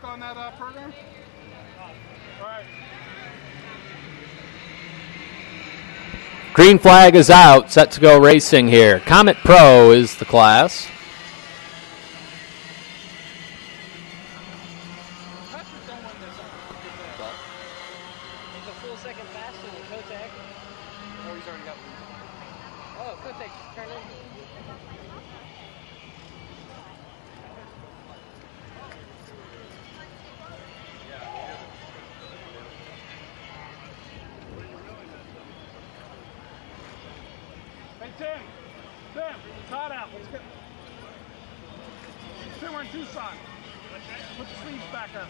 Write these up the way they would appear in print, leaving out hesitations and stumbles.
back on that program? All right. Green flag is out, set to go racing here. Comet Pro is the class. Tucson. Put the sleeves back up.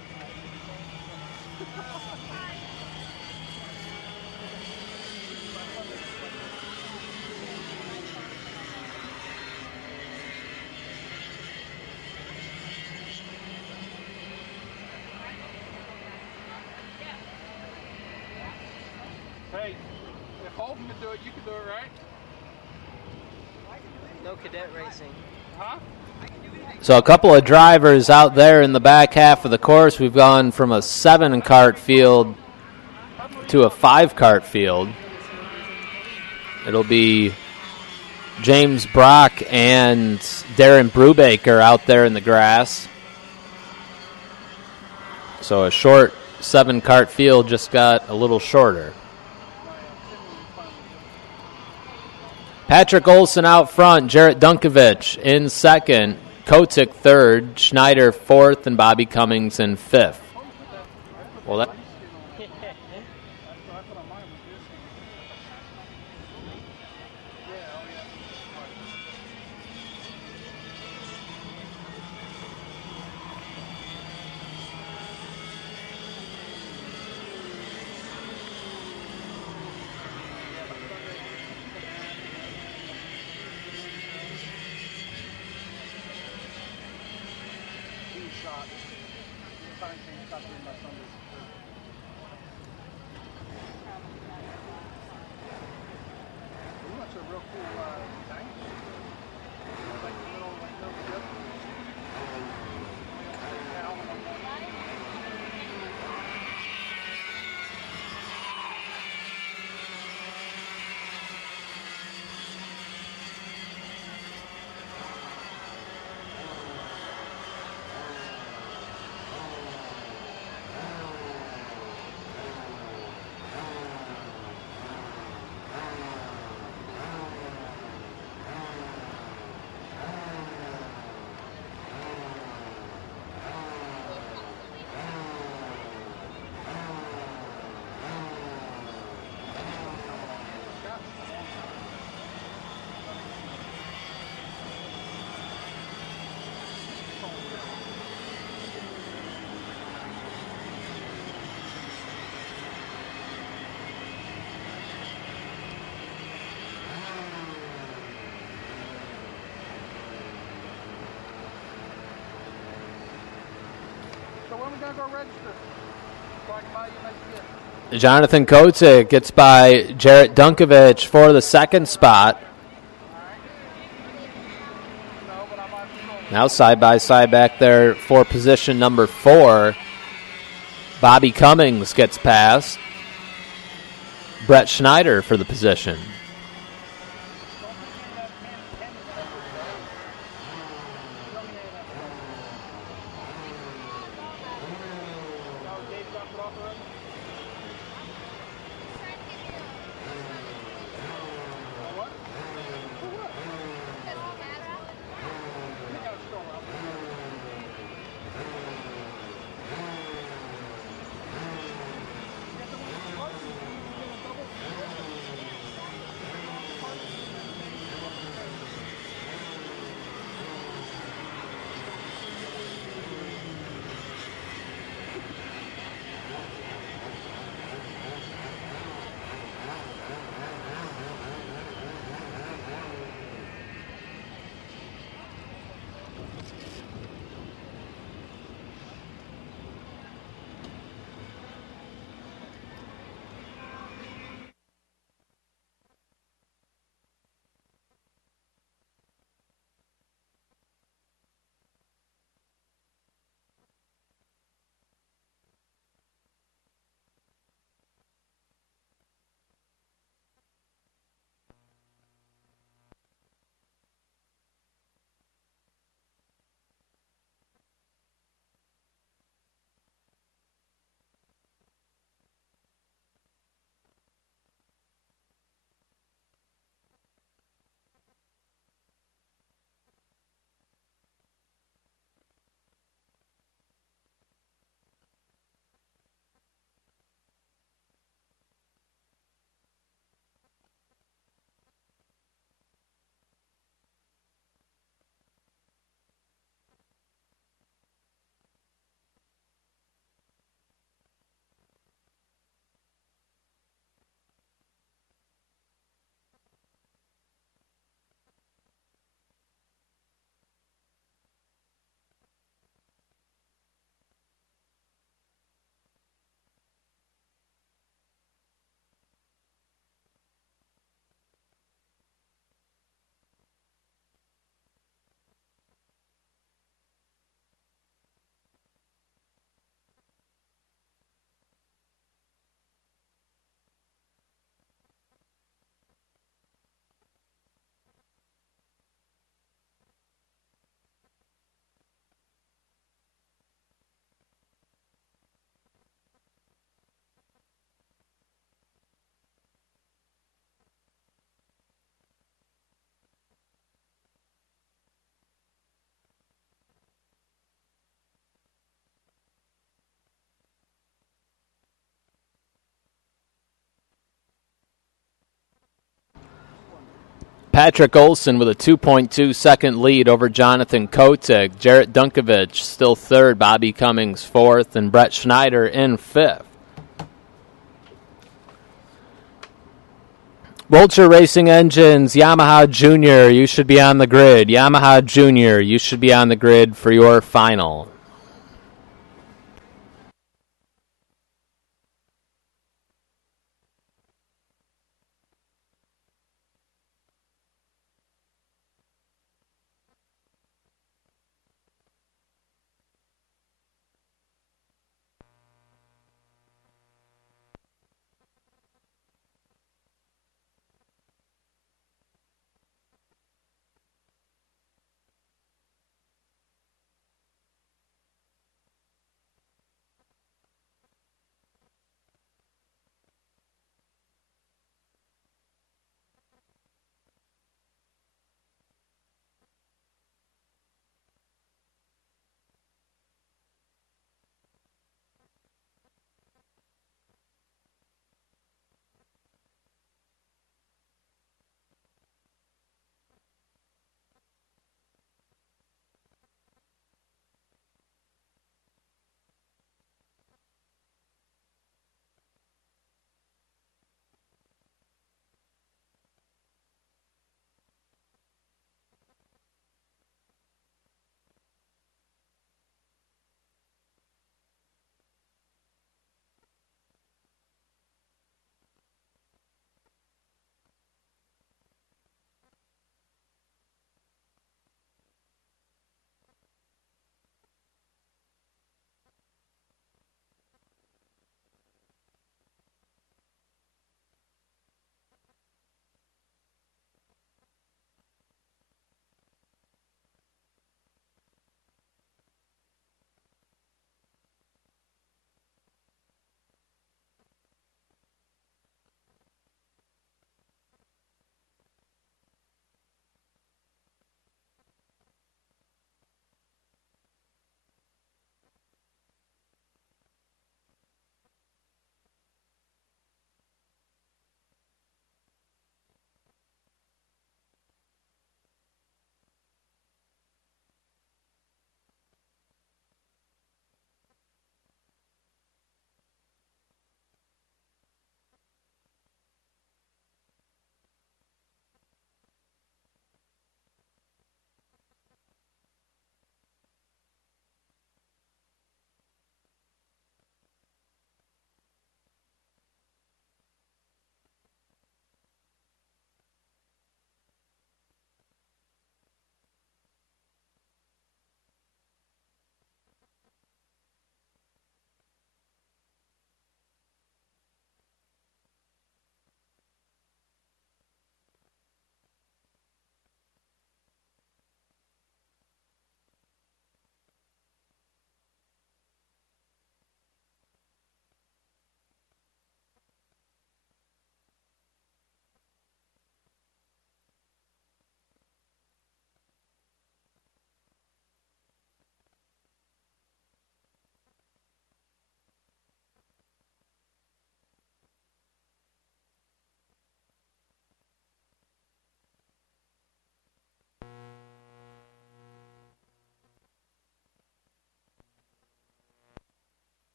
Hey, if Holden can do it, you can do it, right? No cadet racing. Huh? So a couple of drivers out there in the back half of the course. We've gone from a 7-kart field to a 5-kart field. It'll be James Brock and Darren Brubaker out there in the grass. So a short 7-kart field just got a little shorter. Patrick Olson out front, Jarrett Dunkovich in second, Kotick third, Schneider fourth, and Bobby Cummings in fifth. Well, that Jonathan Kotick gets by Jarrett Dunkovich for the second spot. Now side by side back there for position number 4. Bobby Cummings gets past Brett Schneider for the position. Patrick Olson with a 2.2 second lead over Jonathan Kotick. Jarrett Dunkovich still third, Bobby Cummings fourth, and Brett Schneider in fifth. Vulture Racing Engines, Yamaha Junior, you should be on the grid. Yamaha Junior, you should be on the grid for your final.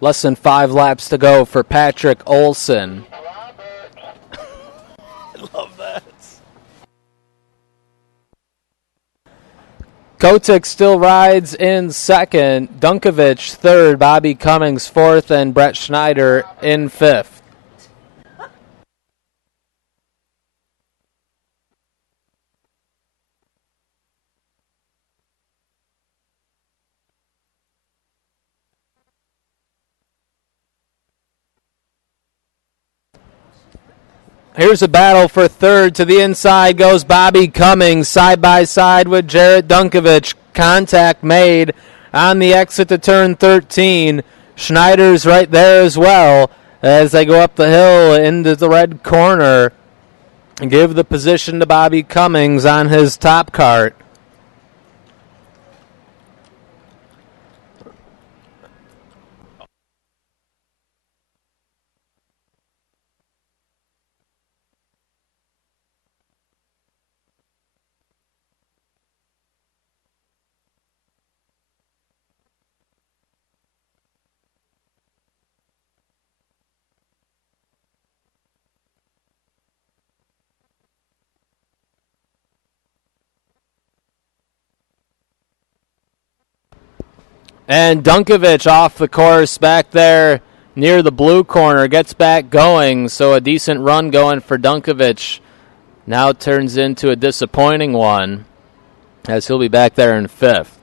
Less than 5 laps to go for Patrick Olson. I love that. Kotick still rides in second. Dunkovich third. Bobby Cummings fourth. And Brett Schneider in fifth. Here's a battle for third. To the inside goes Bobby Cummings, side by side with Jarrett Dunkovich. Contact made on the exit to turn 13. Schneider's right there as well as they go up the hill into the red corner and give the position to Bobby Cummings on his top cart. And Dunkovich off the course back there near the blue corner, gets back going, so a decent run going for Dunkovich. Now turns into a disappointing one as he'll be back there in fifth.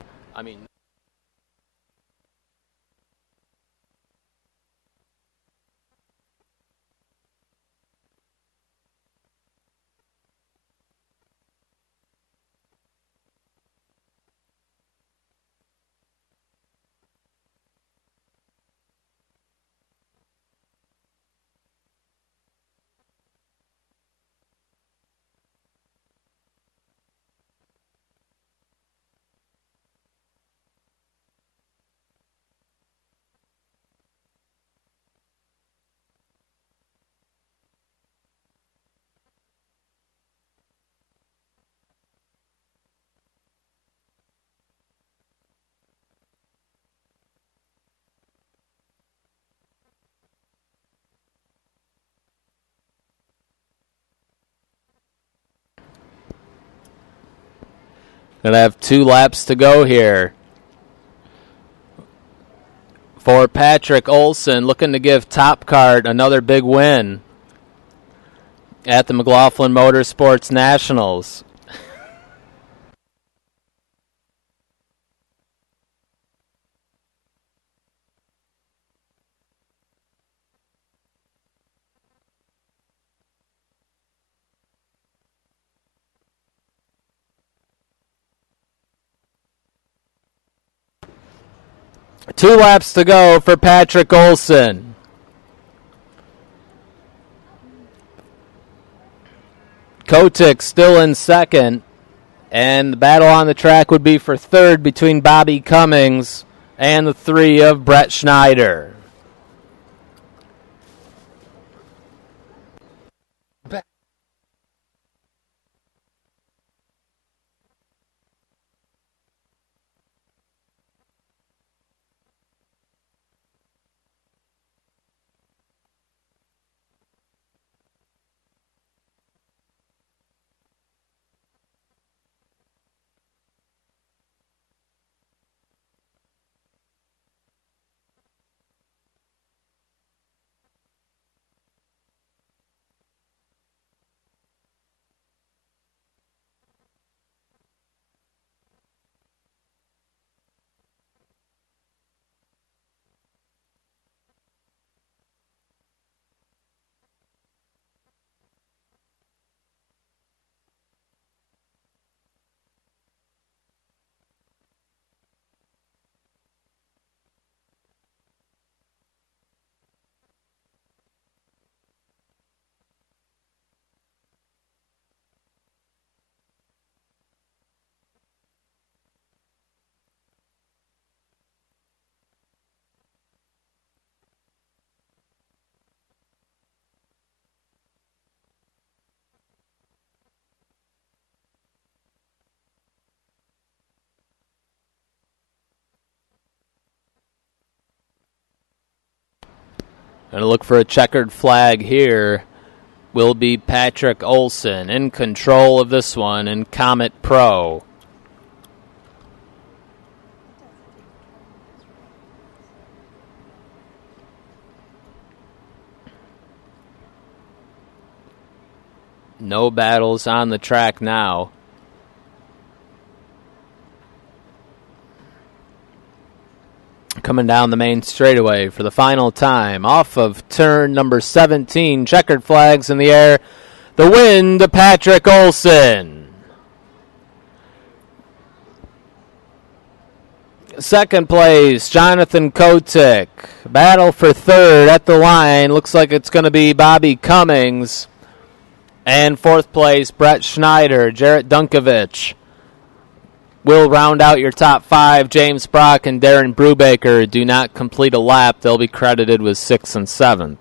Gonna have 2 laps to go here for Patrick Olson, looking to give Top Kart another big win at the McLaughlin Motorsports Nationals. Two laps to go for Patrick Olson. Kotick still in second. And the battle on the track would be for third between Bobby Cummings and the 3 of Brett Schneider. Going to look for a checkered flag here will be Patrick Olson in control of this one in Comet Pro. No battles on the track now. Coming down the main straightaway for the final time. Off of turn number 17. Checkered flags in the air. The win to Patrick Olson. Second place, Jonathan Kotick. Battle for third at the line. Looks like it's going to be Bobby Cummings. And fourth place, Brett Schneider, Jarrett Dunkovich. Will round out your top 5. James Brock and Darren Brubaker do not complete a lap. They'll be credited with 6th and 7th.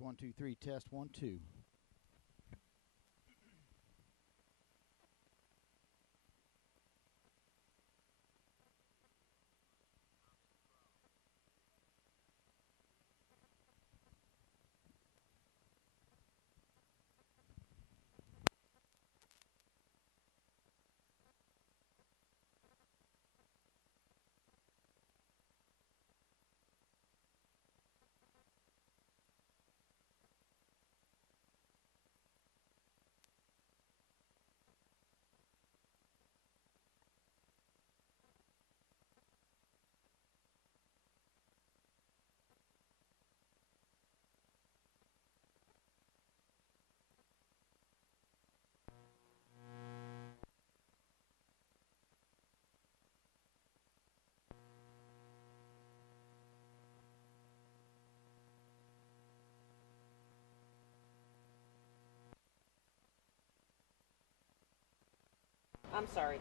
1, 2, 3, test 1, 2. I'm sorry.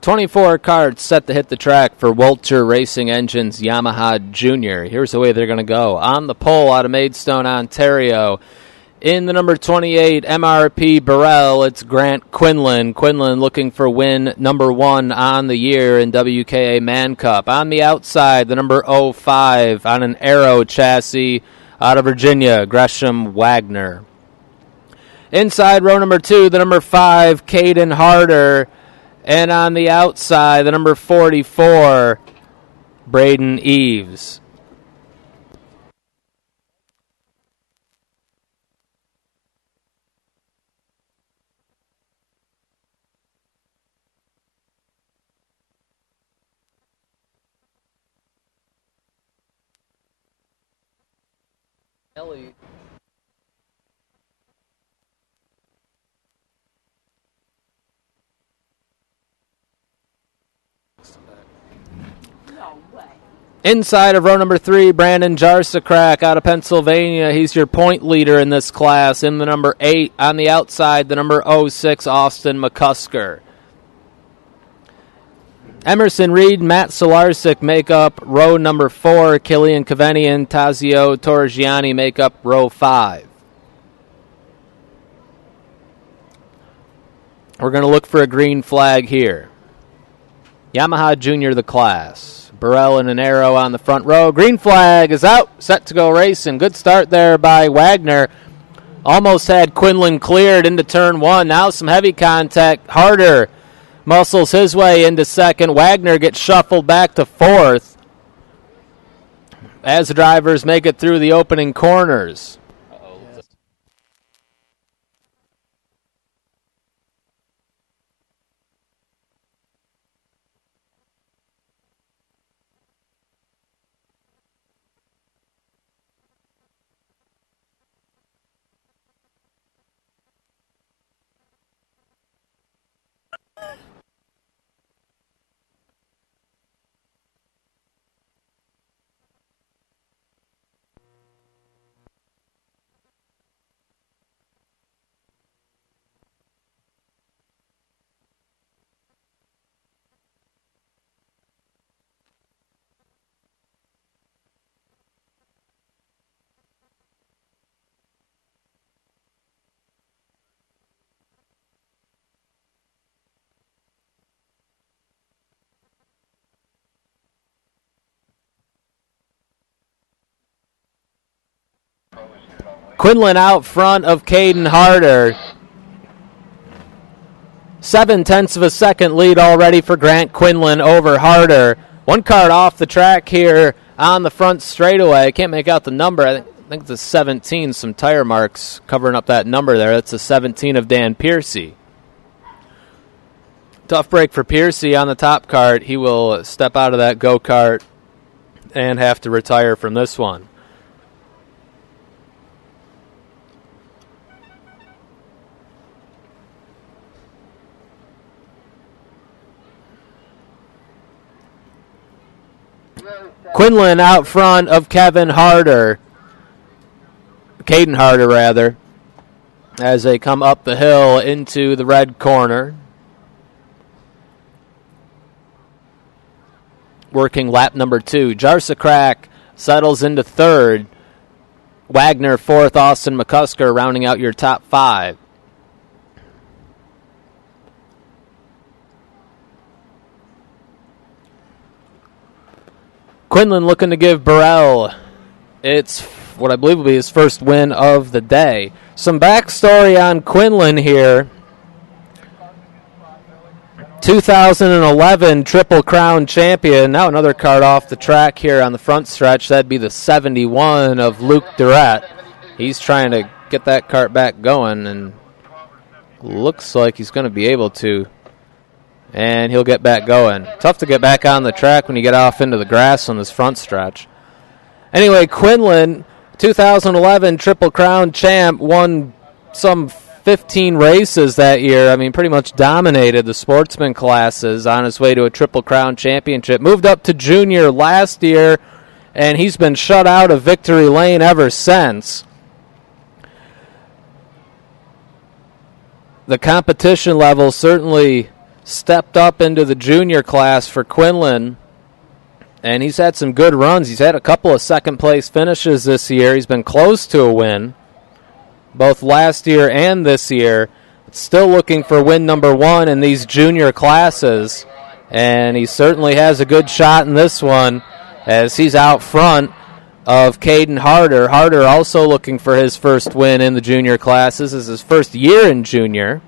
24 karts set to hit the track for Walter Racing Engines Yamaha Junior. Here's the way they're going to go. On the pole out of Maidstone, Ontario. In the number 28 MRP Burrell, it's Grant Quinlan. Quinlan looking for win number 1 on the year in WKA Man Cup. On the outside, the number 05 on an Aero chassis out of Virginia, Gresham Wagner. Inside row number 2, the number 5, Caden Harder. And on the outside, the number 44, Braden Eves. Ellie. Inside of row number 3, Brandon Jarsakrak out of Pennsylvania. He's your point leader in this class. In the number 8, on the outside, the number 06, Austin McCusker. Emerson Reed, Matt Solarczyk make up row number 4. Killian Kavenian, Tazio Torgiani make up row 5. We're going to look for a green flag here. Yamaha Junior the class. Burrell and an Aero on the front row. Green flag is out. Set to go racing. Good start there by Wagner. Almost had Quinlan cleared into turn 1. Now some heavy contact. Harder muscles his way into second. Wagner gets shuffled back to 4th as the drivers make it through the opening corners. Quinlan out front of Caden Harder. 0.7 of a second lead already for Grant Quinlan over Harder. One card off the track here on the front straightaway. I can't make out the number. I think it's a 17. Some tire marks covering up that number there. That's a 17 of Dan Piercy. Tough break for Piercy on the top cart. He will step out of that go-kart and have to retire from this one. Quinlan out front of Caden Harder, as they come up the hill into the red corner. Working lap number 2. Jarsakrak settles into third. Wagner fourth, Austin McCusker rounding out your top 5. Quinlan looking to give Burrell it's what I believe will be his first win of the day. Some backstory on Quinlan here. 2011 Triple Crown champion. Now another card off the track here on the front stretch. That'd be the 71 of Luke Durrett. He's trying to get that cart back going, and looks like he's going to be able to. And he'll get back going. Tough to get back on the track when you get off into the grass on this front stretch. Anyway, Quinlan, 2011 Triple Crown champ, won some 15 races that year. I mean, pretty much dominated the sportsman classes on his way to a Triple Crown championship. Moved up to junior last year, and he's been shut out of victory lane ever since. The competition level certainly stepped up into the junior class for Quinlan, and he's had some good runs. He's had a couple of second-place finishes this year. He's been close to a win, both last year and this year. Still looking for win number 1 in these junior classes, and he certainly has a good shot in this one as he's out front of Caden Harder. Harder also looking for his first win in the junior classes. This is his first year in junior.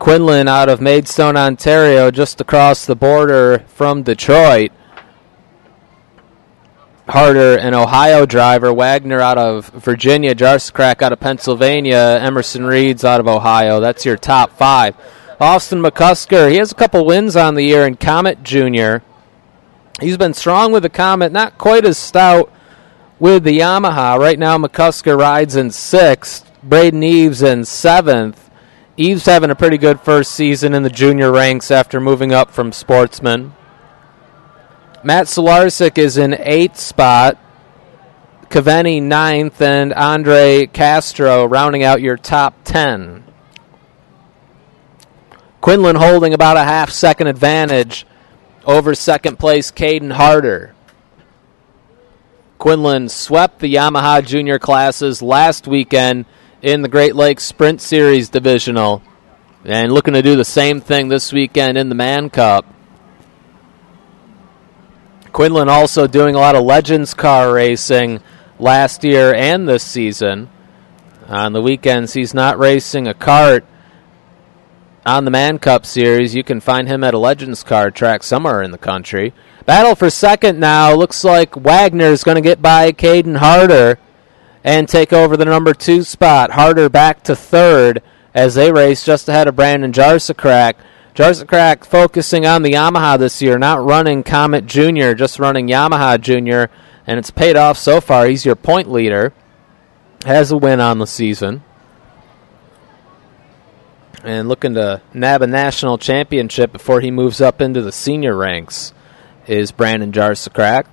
Quinlan out of Maidstone, Ontario, just across the border from Detroit. Harder, an Ohio driver. Wagner out of Virginia. Jarscrack out of Pennsylvania. Emerson Reeds out of Ohio. That's your top 5. Austin McCusker, he has a couple wins on the year in Comet Junior. He's been strong with the Comet, not quite as stout with the Yamaha. Right now, McCusker rides in 6th. Braden Eves in 7th. Eves having a pretty good first season in the junior ranks after moving up from sportsman. Matt Solarczyk is in 8th spot. Kaveni 9th, and Andre Castro rounding out your top 10. Quinlan holding about a half-second advantage over second-place Caden Harder. Quinlan swept the Yamaha junior classes last weekend in the Great Lakes Sprint Series Divisional, and looking to do the same thing this weekend in the Man Cup. Quinlan also doing a lot of Legends car racing last year and this season. On the weekends, he's not racing a kart on the Man Cup Series. You can find him at a Legends car track somewhere in the country. Battle for second now. Looks like Wagner's going to get by Caden Harder and take over the number 2 spot. Harder back to 3rd as they race just ahead of Brandon Jarscrack. Jarscrack focusing on the Yamaha this year, not running Comet Junior, just running Yamaha Junior, and it's paid off so far. He's your point leader, has a win on the season, and looking to nab a national championship before he moves up into the senior ranks is Brandon Jarscrack.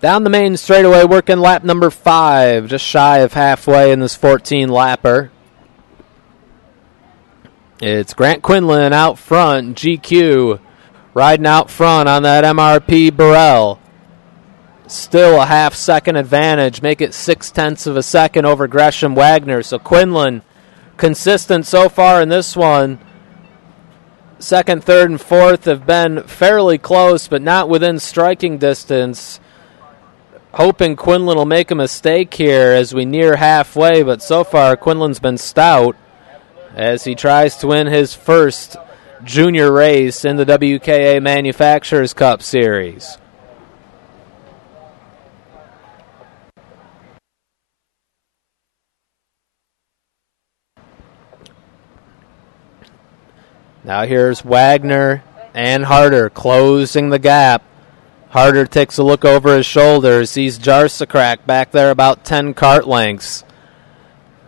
Down the main straightaway, working lap number 5, just shy of halfway in this 14-lapper. It's Grant Quinlan out front, GQ riding out front on that MRP Burrell. Still a half-second advantage, make it 0.6 of a second over Gresham Wagner. So Quinlan consistent so far in this one. Second, third, and fourth have been fairly close, but not within striking distance. Hoping Quinlan will make a mistake here as we near halfway, but so far Quinlan's been stout as he tries to win his first junior race in the WKA Manufacturers Cup Series. Now here's Wagner and Harder closing the gap. Harder takes a look over his shoulder, sees Jarscrack back there about 10 kart lengths.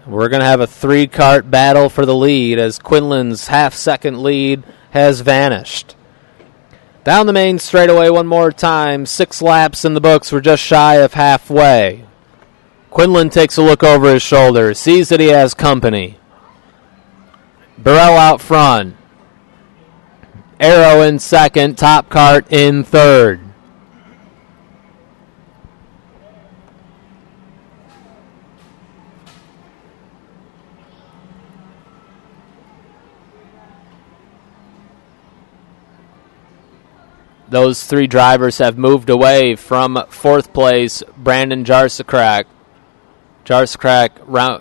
We're going to have a 3-kart battle for the lead as Quinlan's half-second lead has vanished. Down the main straightaway one more time. 6 laps in the books. We're just shy of halfway. Quinlan takes a look over his shoulder, sees that he has company. Burrell out front. Arrow in second, Top Cart in third. Those three drivers have moved away from fourth place, Brandon Jarsakrak. Jarsakrak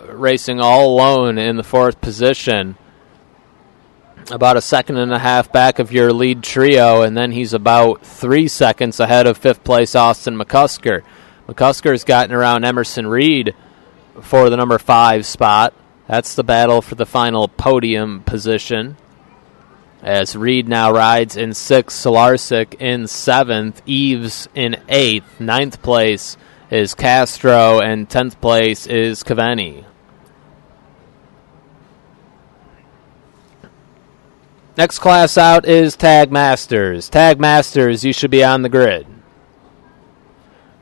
racing all alone in the fourth position. About a second and a half back of your lead trio, and then he's about 3 seconds ahead of fifth place Austin McCusker. McCusker's gotten around Emerson Reed for the number 5 spot. That's the battle for the final podium position. As Reed now rides in 6th, Solarczyk in 7th, Eves in 8th. 9th place is Castro, and 10th place is Cavani. Next class out is Tag Masters. Tag Masters, you should be on the grid.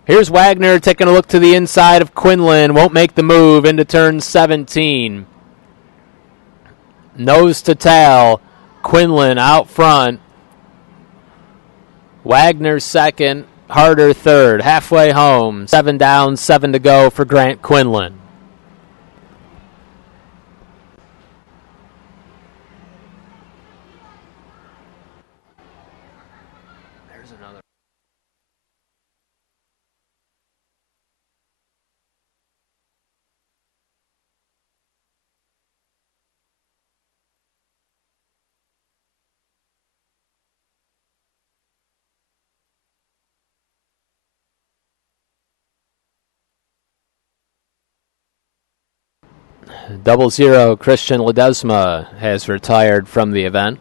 Here's Wagner taking a look to the inside of Quinlan. Won't make the move into turn 17. Nose to tail. Quinlan out front. Wagner second. Harder third. Halfway home. 7 down, 7 to go for Grant Quinlan. There's another. Double zero, Christian Ledesma has retired from the event.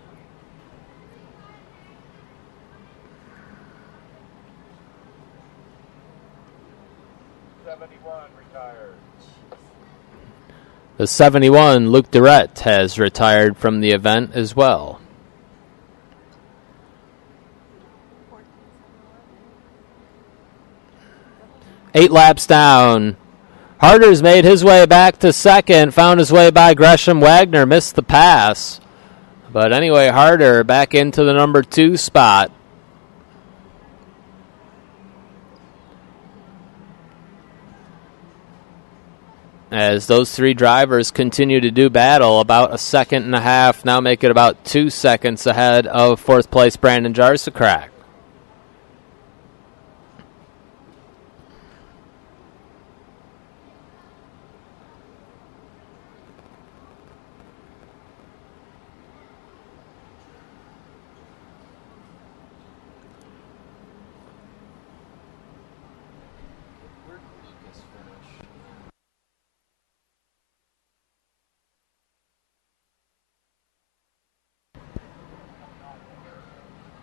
The 71, Luc Durette, has retired from the event as well. Eight laps down. Harder's made his way back to second, found his way by Gresham Wagner, missed the pass. But anyway, Harder back into the number 2 spot. As those three drivers continue to do battle, about a second and a half, now make it about 2 seconds ahead of fourth place Brandon Jarsakrak.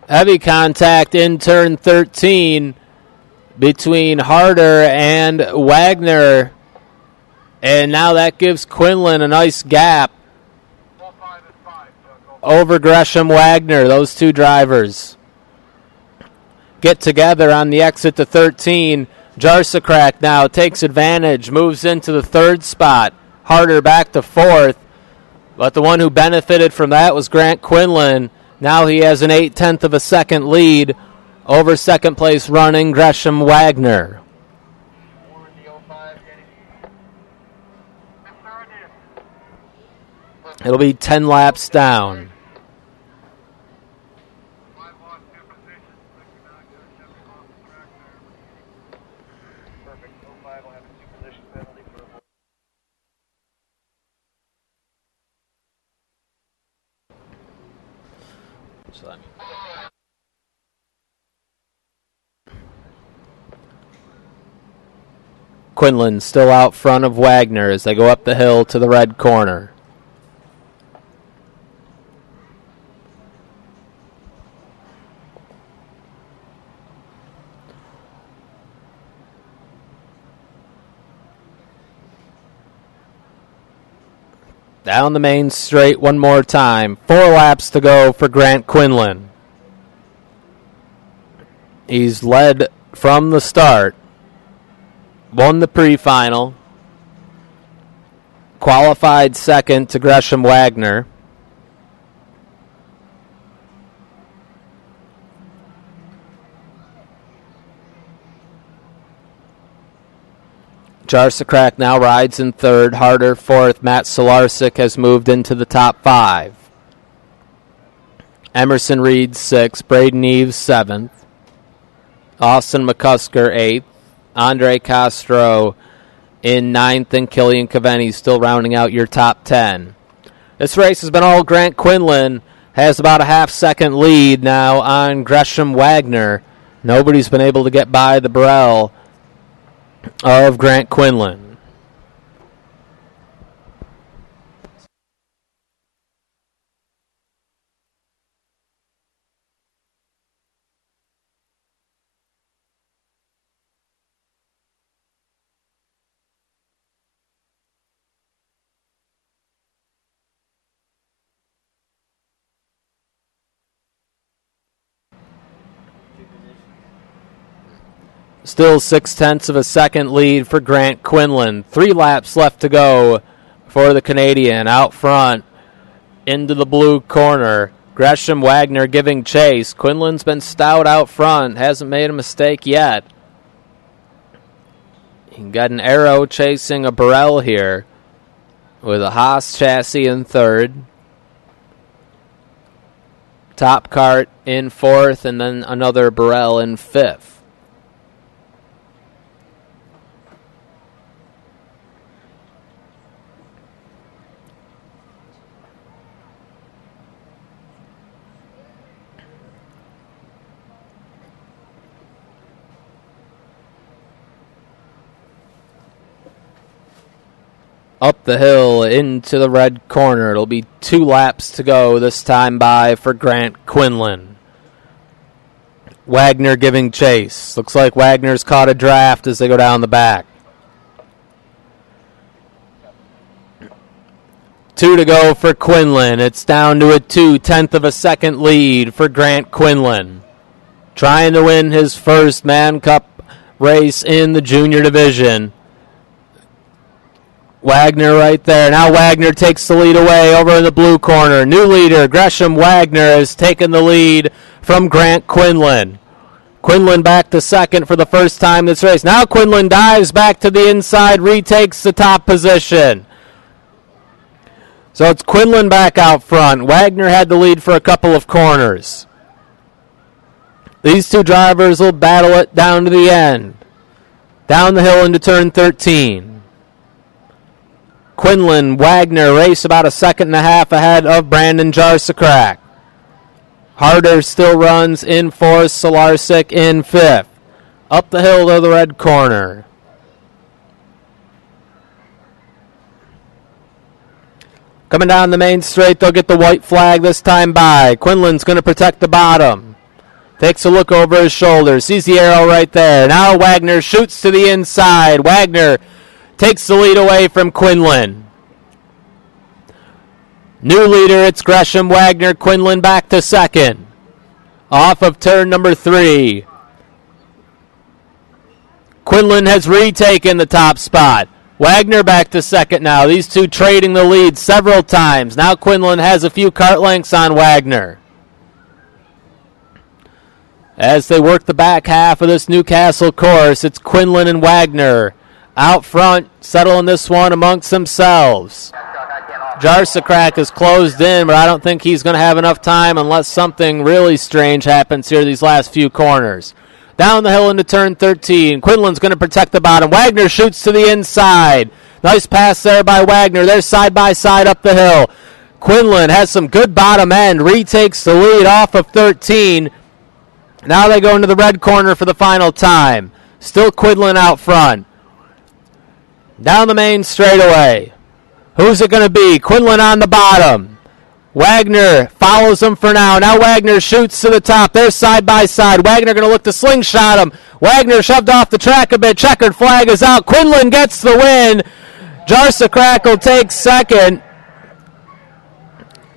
Heavy contact in turn 13 between Harder and Wagner. And now that gives Quinlan a nice gap over Gresham Wagner. Those two drivers get together on the exit to 13. Jarsakrak now takes advantage, moves into the 3rd spot. Harder back to 4th. But the one who benefited from that was Grant Quinlan. Now he has an 0.8 of a second lead over second place running Gresham Wagner. It'll be 10 laps down. Quinlan still out front of Wagner as they go up the hill to the red corner. Down the main straight one more time. 4 laps to go for Grant Quinlan. He's led from the start won the pre-final. Qualified second to Gresham Wagner. Jarsakrak now rides in third. Harder fourth. Matt Solarczyk has moved into the top 5. Emerson Reed 6th. Braden Eves 7th. Austin McCusker 8th. Andre Castro in 9th. And Killian Caveni still rounding out your top 10. This race has been all Grant Quinlan. Has about a half-second lead now on Gresham Wagner. Nobody's been able to get by the Burrell of Grant Quinlan. Still 0.6 of a second lead for Grant Quinlan. 3 laps left to go for the Canadian. Out front into the blue corner. Gresham Wagner giving chase. Quinlan's been stout out front. Hasn't made a mistake yet. He got an Arrow chasing a Burrell here with a Haas chassis in third. Top Kart in fourth, and then another Burrell in fifth. Up the hill into the red corner. It'll be 2 laps to go this time by for Grant Quinlan. Wagner giving chase. Looks like Wagner's caught a draft as they go down the back. 2 to go for Quinlan. It's down to a 0.2 of a second lead for Grant Quinlan. Trying to win his first Man Cup race in the junior division. Wagner right there. Now Wagner takes the lead away over in the blue corner. New leader, Gresham Wagner, has taken the lead from Grant Quinlan. Quinlan back to second for the first time this race. Now Quinlan dives back to the inside, retakes the top position. So it's Quinlan back out front. Wagner had the lead for a couple of corners. These two drivers will battle it down to the end. Down the hill into turn 13. Quinlan, Wagner race about 1.5 seconds ahead of Brandon Jarsakrak. Harder still runs in fourth, Solarczyk in fifth. Up the hill to the red corner. Coming down the main straight, they'll get the white flag this time by. Quinlan's going to protect the bottom. Takes a look over his shoulder, sees the arrow right there. Now Wagner shoots to the inside. Wagner takes the lead away from Quinlan. New leader, it's Gresham Wagner. Quinlan back to second. Off of turn number 3. Quinlan has retaken the top spot. Wagner back to second now. These two trading the lead several times. Now Quinlan has a few kart lengths on Wagner. As they work the back half of this Newcastle course, it's Quinlan and Wagner out front, settling this one amongst themselves. Jarsakrak is closed in, but I don't think he's going to have enough time unless something really strange happens here these last few corners. Down the hill into turn 13. Quinlan's going to protect the bottom. Wagner shoots to the inside. Nice pass there by Wagner. They're side by side up the hill. Quinlan has some good bottom end. Retakes the lead off of 13. Now they go into the red corner for the final time. Still Quinlan out front. Down the main straightaway. Who's it going to be? Quinlan on the bottom. Wagner follows him for now. Now Wagner shoots to the top. They're side by side. Wagner going to look to slingshot him. Wagner shoved off the track a bit. Checkered flag is out. Quinlan gets the win. Jarsakrak will take second.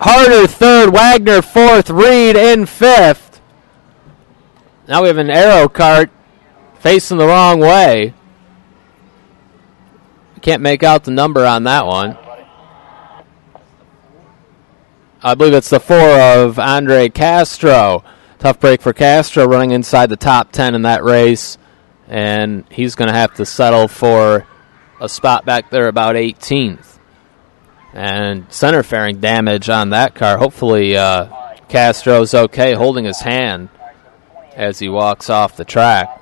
Harder third. Wagner fourth. Reed in fifth. Now we have an arrow kart facing the wrong way. Can't make out the number on that one. I believe it's the 4 of Andre Castro. Tough break for Castro, running inside the top 10 in that race. And he's going to have to settle for a spot back there about 18th. And center fairing damage on that car. Hopefully Castro's okay, holding his hand as he walks off the track.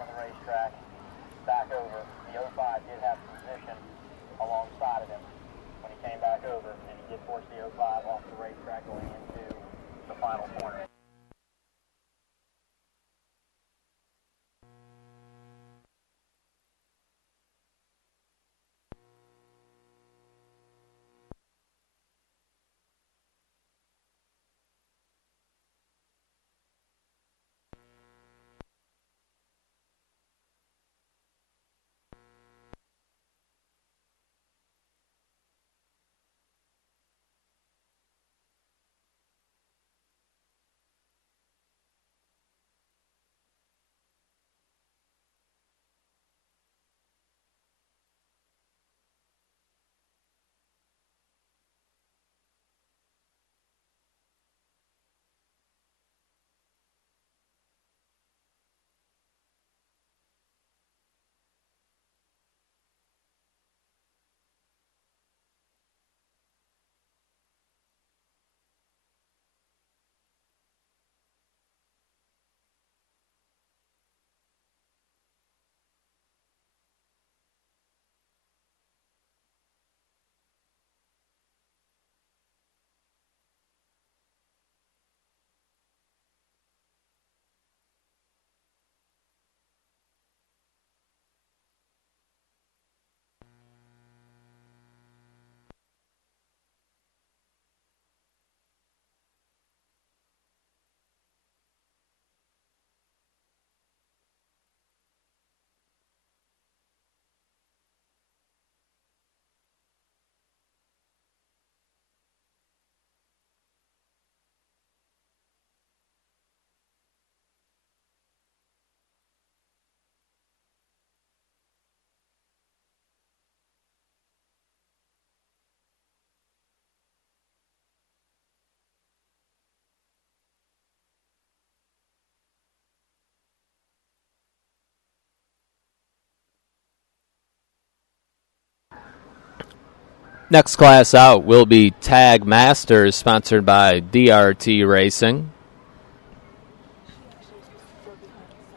Next class out will be Tag Masters, sponsored by DRT Racing.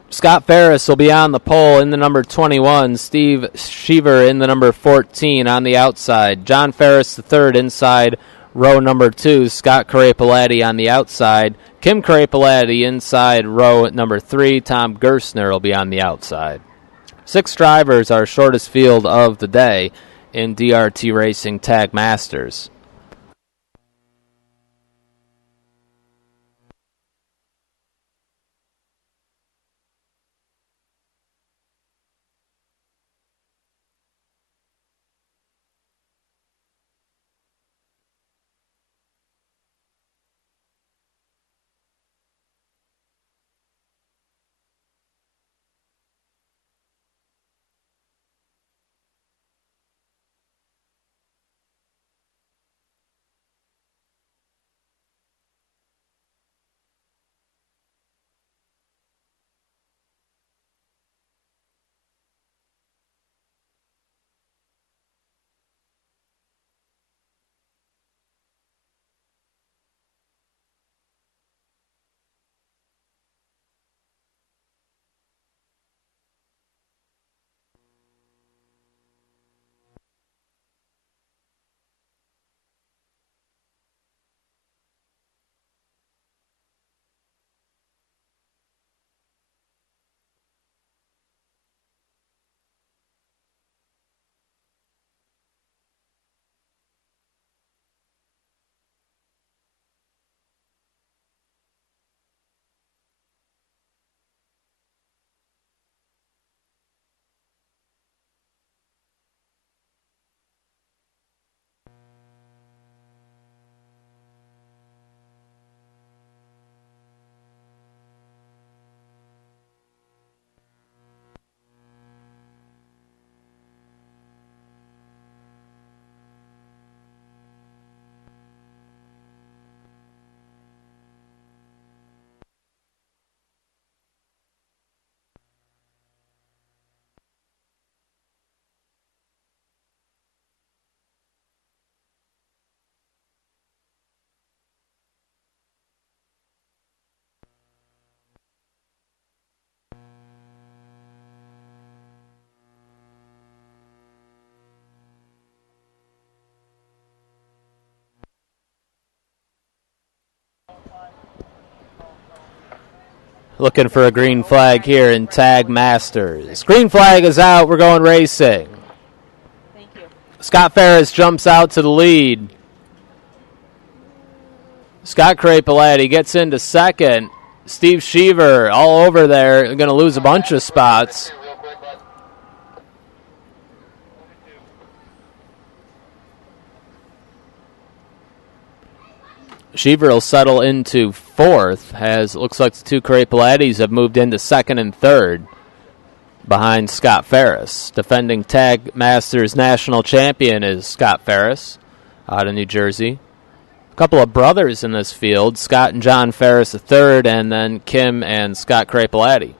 Scott Ferris will be on the pole in the number 21. Steve Sheaver in the number 14 on the outside. John Ferris the third inside row number 2. Scott Carapalati on the outside. Kim Carapalati inside row number 3. Tom Gerstner will be on the outside. 6 drivers, our shortest field of the day in DRT Racing Tag Masters. Looking for a green flag here in Tag Masters. Green flag is out. We're going racing. Thank you. Scott Ferris jumps out to the lead. Scott Crapolatti gets into second. Steve Sheaver all over there. Going to lose a bunch of spots. Sheaver will settle into fourth, as it looks like the two Crapolattis have moved into second and third behind Scott Ferris. Defending Tag Masters national champion is Scott Ferris out of New Jersey. A couple of brothers in this field, Scott and John Ferris III, and then Kim and Scott Crapolatti.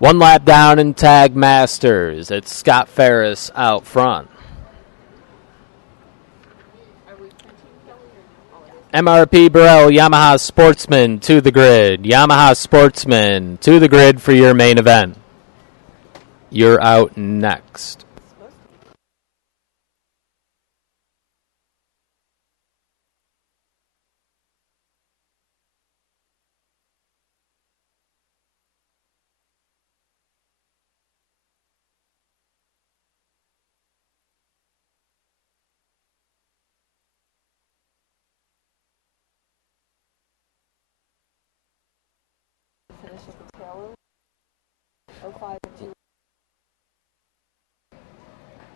One lap down in Tag Masters. It's Scott Ferris out front. MRP Burrell, Yamaha Sportsman to the grid. Yamaha Sportsman to the grid for your main event. You're out next.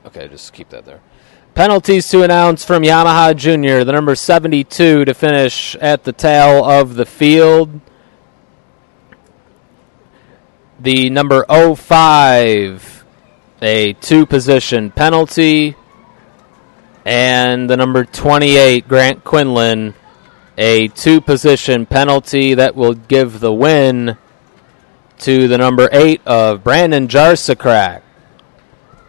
Okay, just keep that there. Penalties to announce from Yamaha Junior. The number 72 to finish at the tail of the field. The number 05, a two-position penalty. And the number 28, Grant Quinlan, a two-position penalty that will give the win to the number 8 of Brandon Jarsakrak.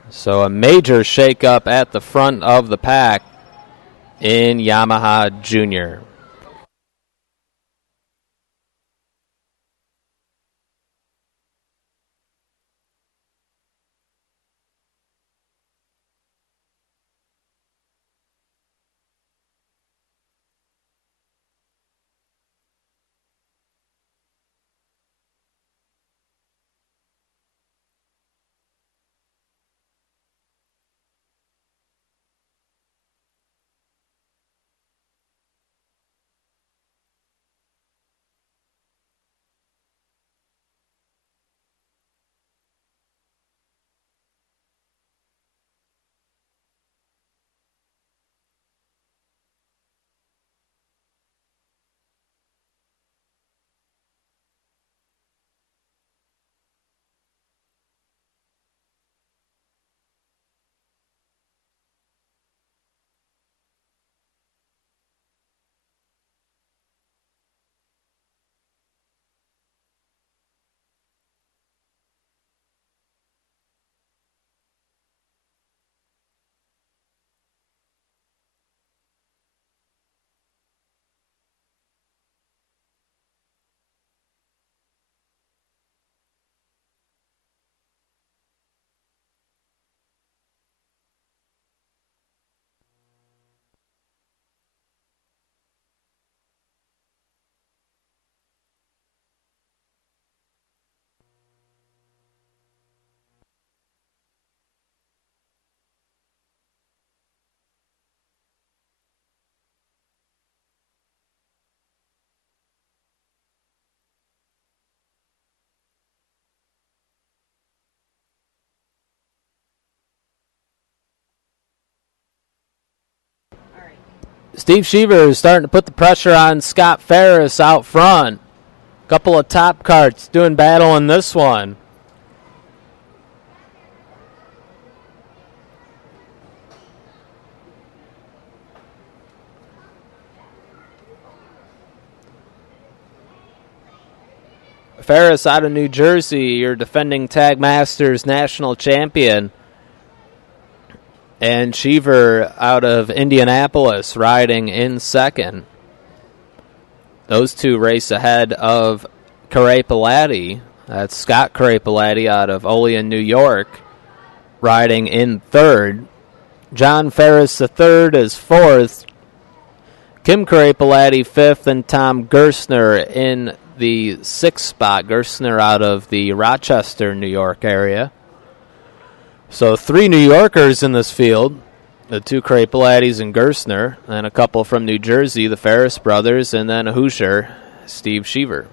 So a major shakeup at the front of the pack in Yamaha Junior. Steve Sheaver is starting to put the pressure on Scott Ferris out front. Couple of top carts doing battle in this one. Ferris out of New Jersey, your defending Tag Masters national champion. And Cheever out of Indianapolis riding in second. Those two race ahead of Carapalati. That's Scott Carapalati out of Olean, New York, riding in third. John Ferris III is fourth. Kim Carapalati fifth, and Tom Gerstner in the sixth spot. Gerstner out of the Rochester, New York area. So 3 New Yorkers in this field, the 2 Carapalatis and Gerstner, and a couple from New Jersey, the Ferris brothers, and then a Hoosier, Steve Cheever.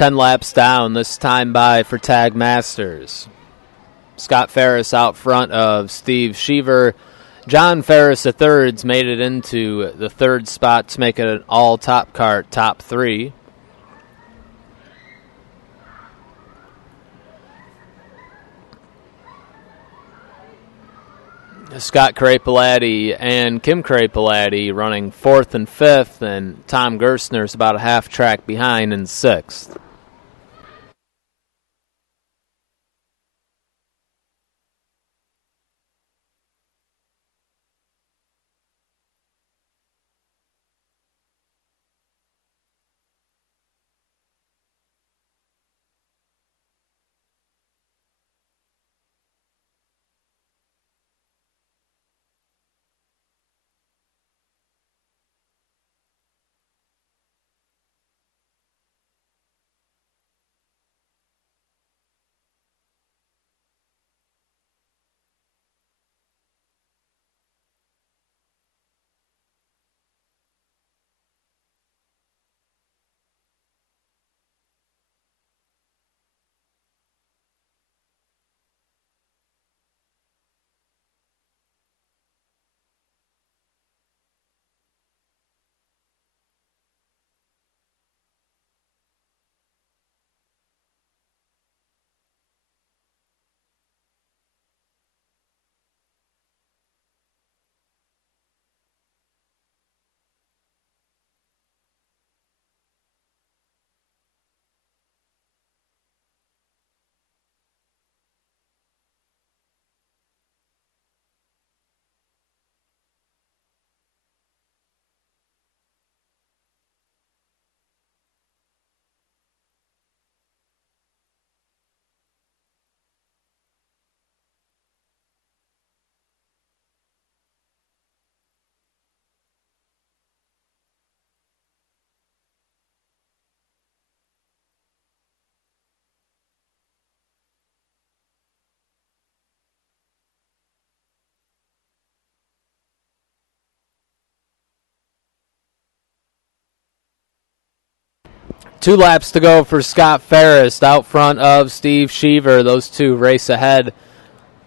10 laps down, this time by for Tag Masters. Scott Ferris out front of Steve Sheaver. John Ferris III's made it into the third spot to make it an all-top kart, top three. Scott Crapolatti and Kim Crapolatti running fourth and fifth, and Tom Gerstner's about a half track behind in sixth. Two laps to go for Scott Ferris out front of Steve Sheaver. Those two race ahead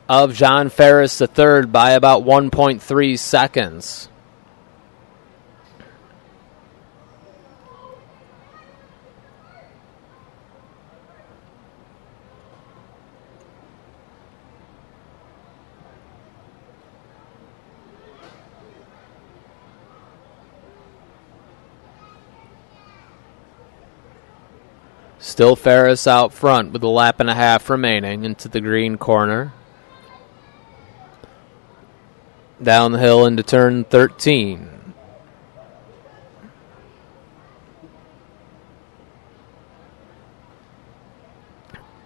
of John Ferris III by about 1.3 seconds. Still Ferris out front with a lap and a half remaining into the green corner. Down the hill into turn 13.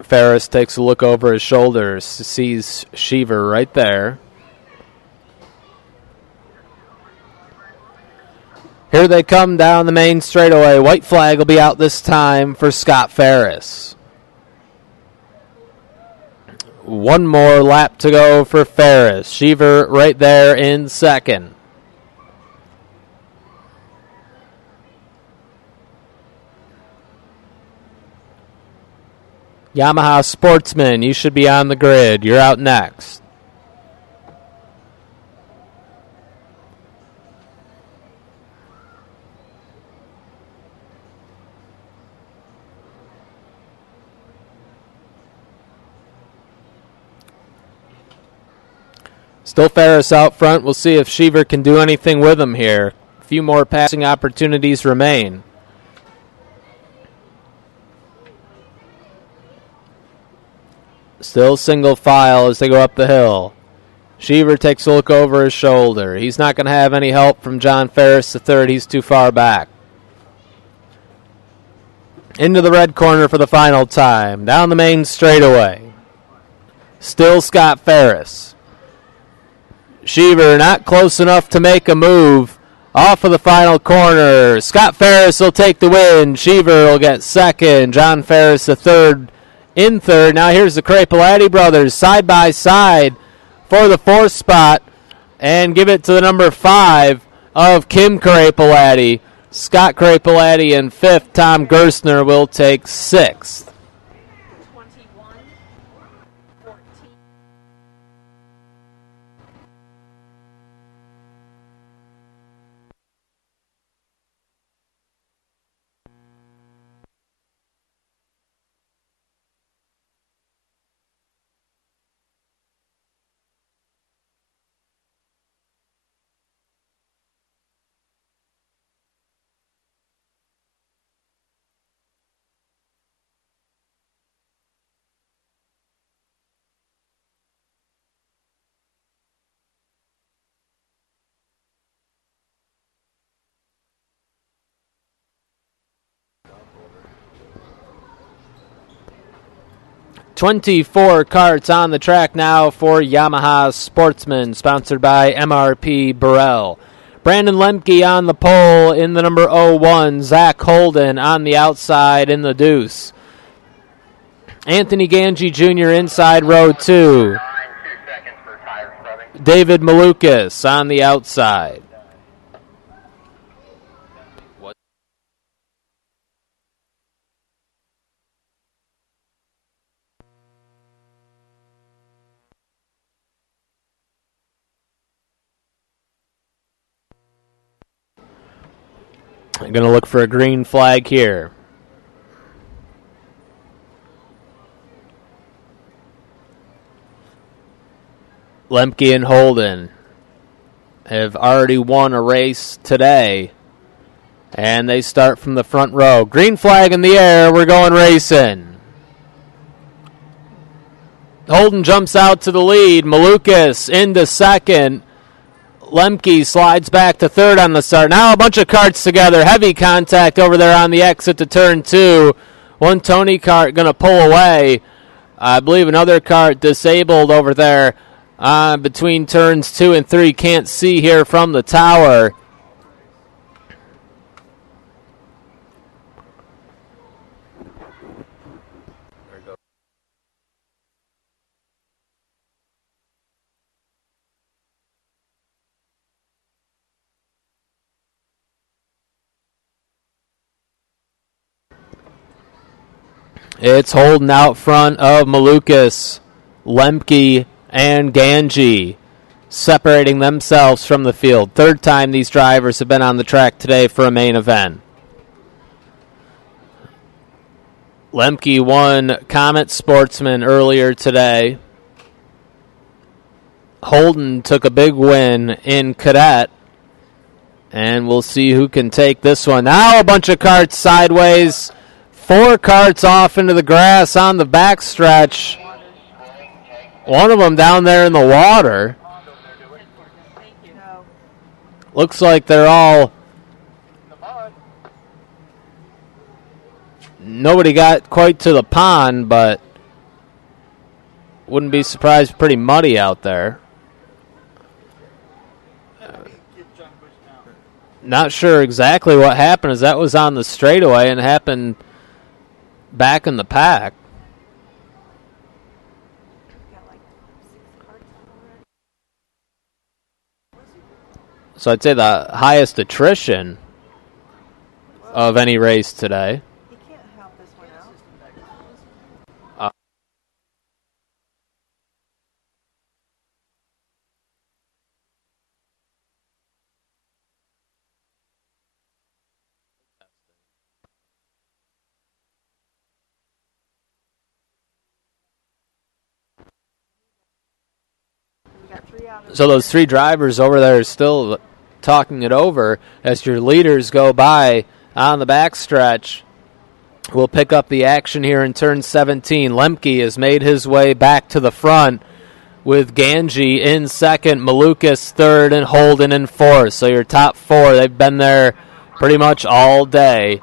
Ferris takes a look over his shoulders, sees Sheaver right there. Here they come down the main straightaway. White flag will be out this time for Scott Ferris. One more lap to go for Ferris. Sheaver right there in second. Yamaha Sportsman, you should be on the grid. You're out next. Still Ferris out front. We'll see if Sheaver can do anything with him here. A few more passing opportunities remain. Still single file as they go up the hill. Sheaver takes a look over his shoulder. He's not going to have any help from John Ferris III. He's too far back. Into the red corner for the final time. Down the main straightaway. Still Scott Ferris. Sheaver not close enough to make a move. Off of the final corner. Scott Ferris will take the win. Sheaver will get second. John Ferris III in third. Now here's the Crapolatti brothers side by side for the fourth spot. And give it to the number 5 of Kim Crapolatti. Scott Crapolatti in 5th. Tom Gerstner will take 6th. 24 karts on the track now for Yamaha Sportsman, sponsored by MRP Burrell. Brandon Lemke on the pole in the number 01. Zach Holden on the outside in the deuce. Anthony Ganji Jr. inside row 2. David Malukas on the outside. I'm going to look for a green flag here. Lemke and Holden have already won a race today, and they start from the front row. Green flag in the air. We're going racing. Holden jumps out to the lead. Malukas into 2nd. Lemke slides back to 3rd on the start. Now a bunch of karts together. Heavy contact over there on the exit to turn 2. One Tony kart going to pull away. I believe another kart disabled over there between turns 2 and 3. Can't see here from the tower. It's Holden out front of Malukas, Lemke, and Ganji, separating themselves from the field. 3rd time these drivers have been on the track today for a main event. Lemke won Comet Sportsman earlier today. Holden took a big win in Cadet, and we'll see who can take this one. Now a bunch of karts sideways. 4 karts off into the grass on the backstretch. One of them down there in the water. Looks like they're all... Nobody got quite to the pond, but wouldn't be surprised, pretty muddy out there. Not sure exactly what happened, as that was on the straightaway and happened back in the pack. So I'd say the highest attrition of any race today. So those 3 drivers over there are still talking it over as your leaders go by on the backstretch. We'll pick up the action here in turn 17. Lemke has made his way back to the front with Ganji in 2nd, Malukas 3rd, and Holden in 4th. So your top 4, they've been there pretty much all day.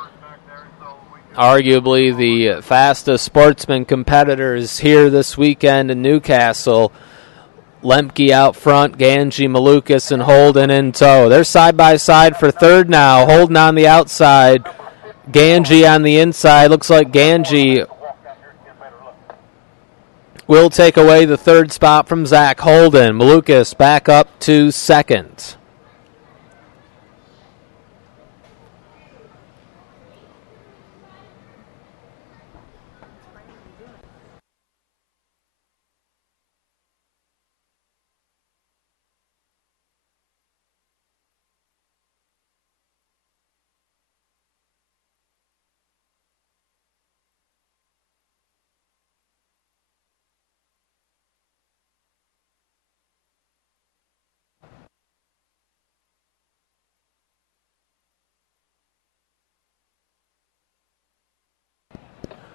Arguably the fastest sportsman competitors here this weekend in Newcastle. Lemke out front, Ganji, Malukas, and Holden in tow. They're side by side for 3rd now. Holden on the outside, Ganji on the inside. Looks like Ganji will take away the 3rd spot from Zach Holden. Malukas back up to 2nd.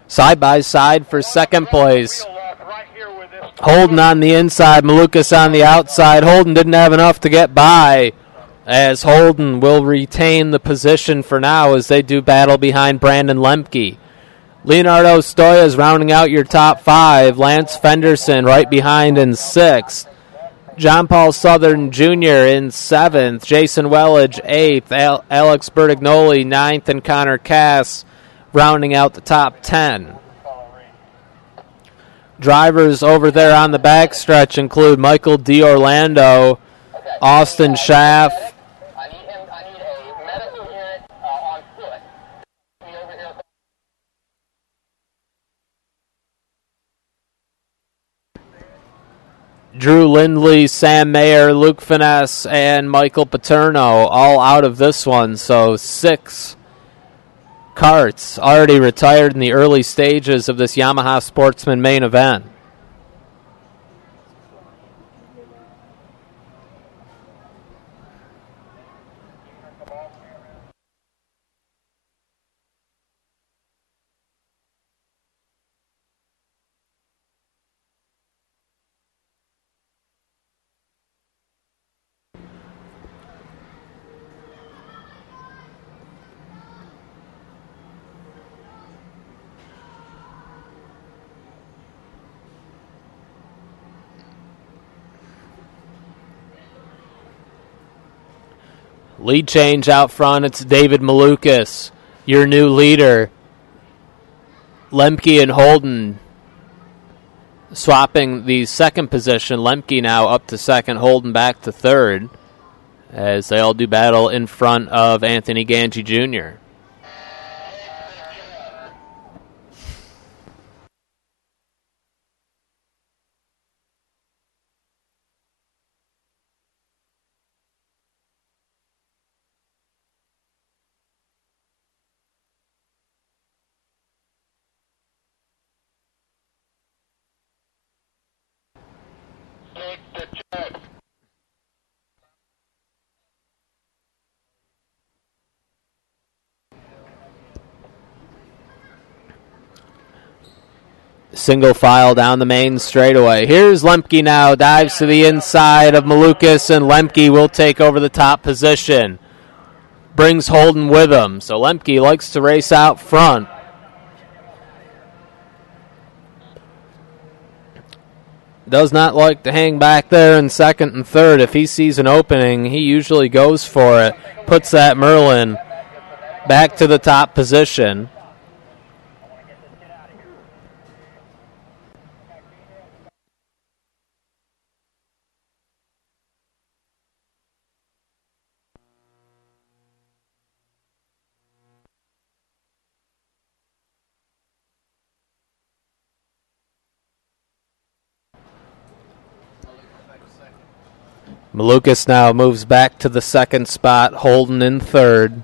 Side by side for second place. Holden on the inside, Malukas on the outside. Holden didn't have enough to get by, as Holden will retain the position for now as they do battle behind Brandon Lemke. Leonardo Stoya is rounding out your top 5. Lance Fenderson right behind in 6th. John Paul Southern Jr. in 7th. Jason Wellage 8th. Alex Bertignoli 9th. And Connor Cass rounding out the top 10. Drivers over there on the backstretch include Michael D'Orlando, Austin Schaff, Drew Lindley, Sam Mayer, Luke Finesse, and Michael Paterno all out of this one. So 6 karts already retired in the early stages of this Yamaha Sportsman main event. Lead change out front. It's David Malukas, your new leader. Lemke and Holden swapping the second position. Lemke now up to second, Holden back to third, as they all do battle in front of Anthony Ganji Jr. Single file down the main straightaway. Here's Lemke now, dives to the inside of Malukas, and Lemke will take over the top position. Brings Holden with him, so Lemke likes to race out front. Does not like to hang back there in second and third. If he sees an opening, he usually goes for it. Puts that Merlin back to the top position. Malukas now moves back to the second spot, Holden in third.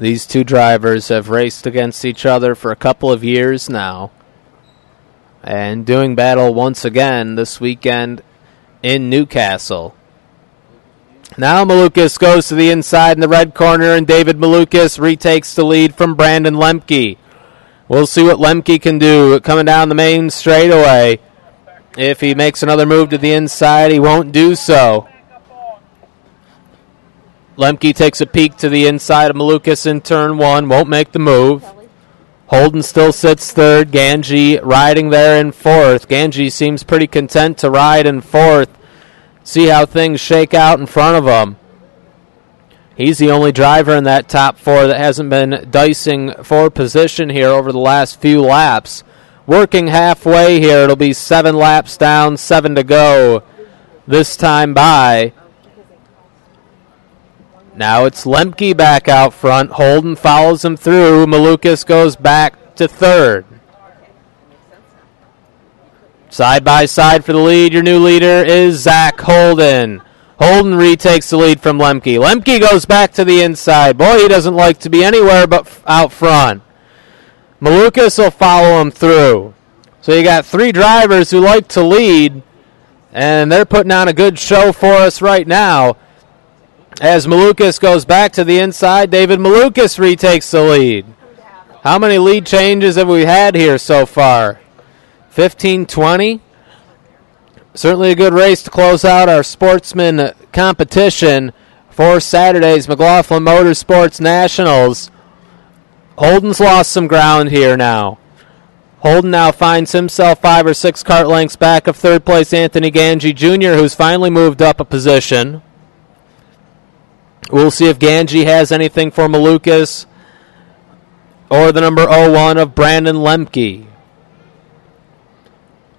These two drivers have raced against each other for a couple of years now, and doing battle once again this weekend in Newcastle. Now Malukas goes to the inside in the red corner, and David Malukas retakes the lead from Brandon Lemke. We'll see what Lemke can do coming down the main straightaway. If he makes another move to the inside, he won't do so. Lemke takes a peek to the inside of Malukas in turn one, won't make the move. Holden still sits third, Ganji riding there in fourth. Ganji seems pretty content to ride in fourth. See how things shake out in front of him. He's the only driver in that top 4 that hasn't been dicing for position here over the last few laps. Working halfway here, it'll be 7 laps down, 7 to go this time by. Now it's Lemke back out front. Holden follows him through. Malukas goes back to third. Side by side for the lead, your new leader is Zach Holden. Holden retakes the lead from Lemke. Lemke goes back to the inside. Boy, he doesn't like to be anywhere but out front. Malukas will follow him through. So you got 3 drivers who like to lead, and they're putting on a good show for us right now. As Malukas goes back to the inside, David Malukas retakes the lead. How many lead changes have we had here so far? 15, 20? Certainly a good race to close out our sportsman competition for Saturday's McLaughlin Motorsports Nationals. Holden's lost some ground here now. Holden now finds himself 5 or 6 kart lengths back of third place Anthony Ganji Jr., who's finally moved up a position. We'll see if Ganji has anything for Malukas or the number 01 of Brandon Lemke.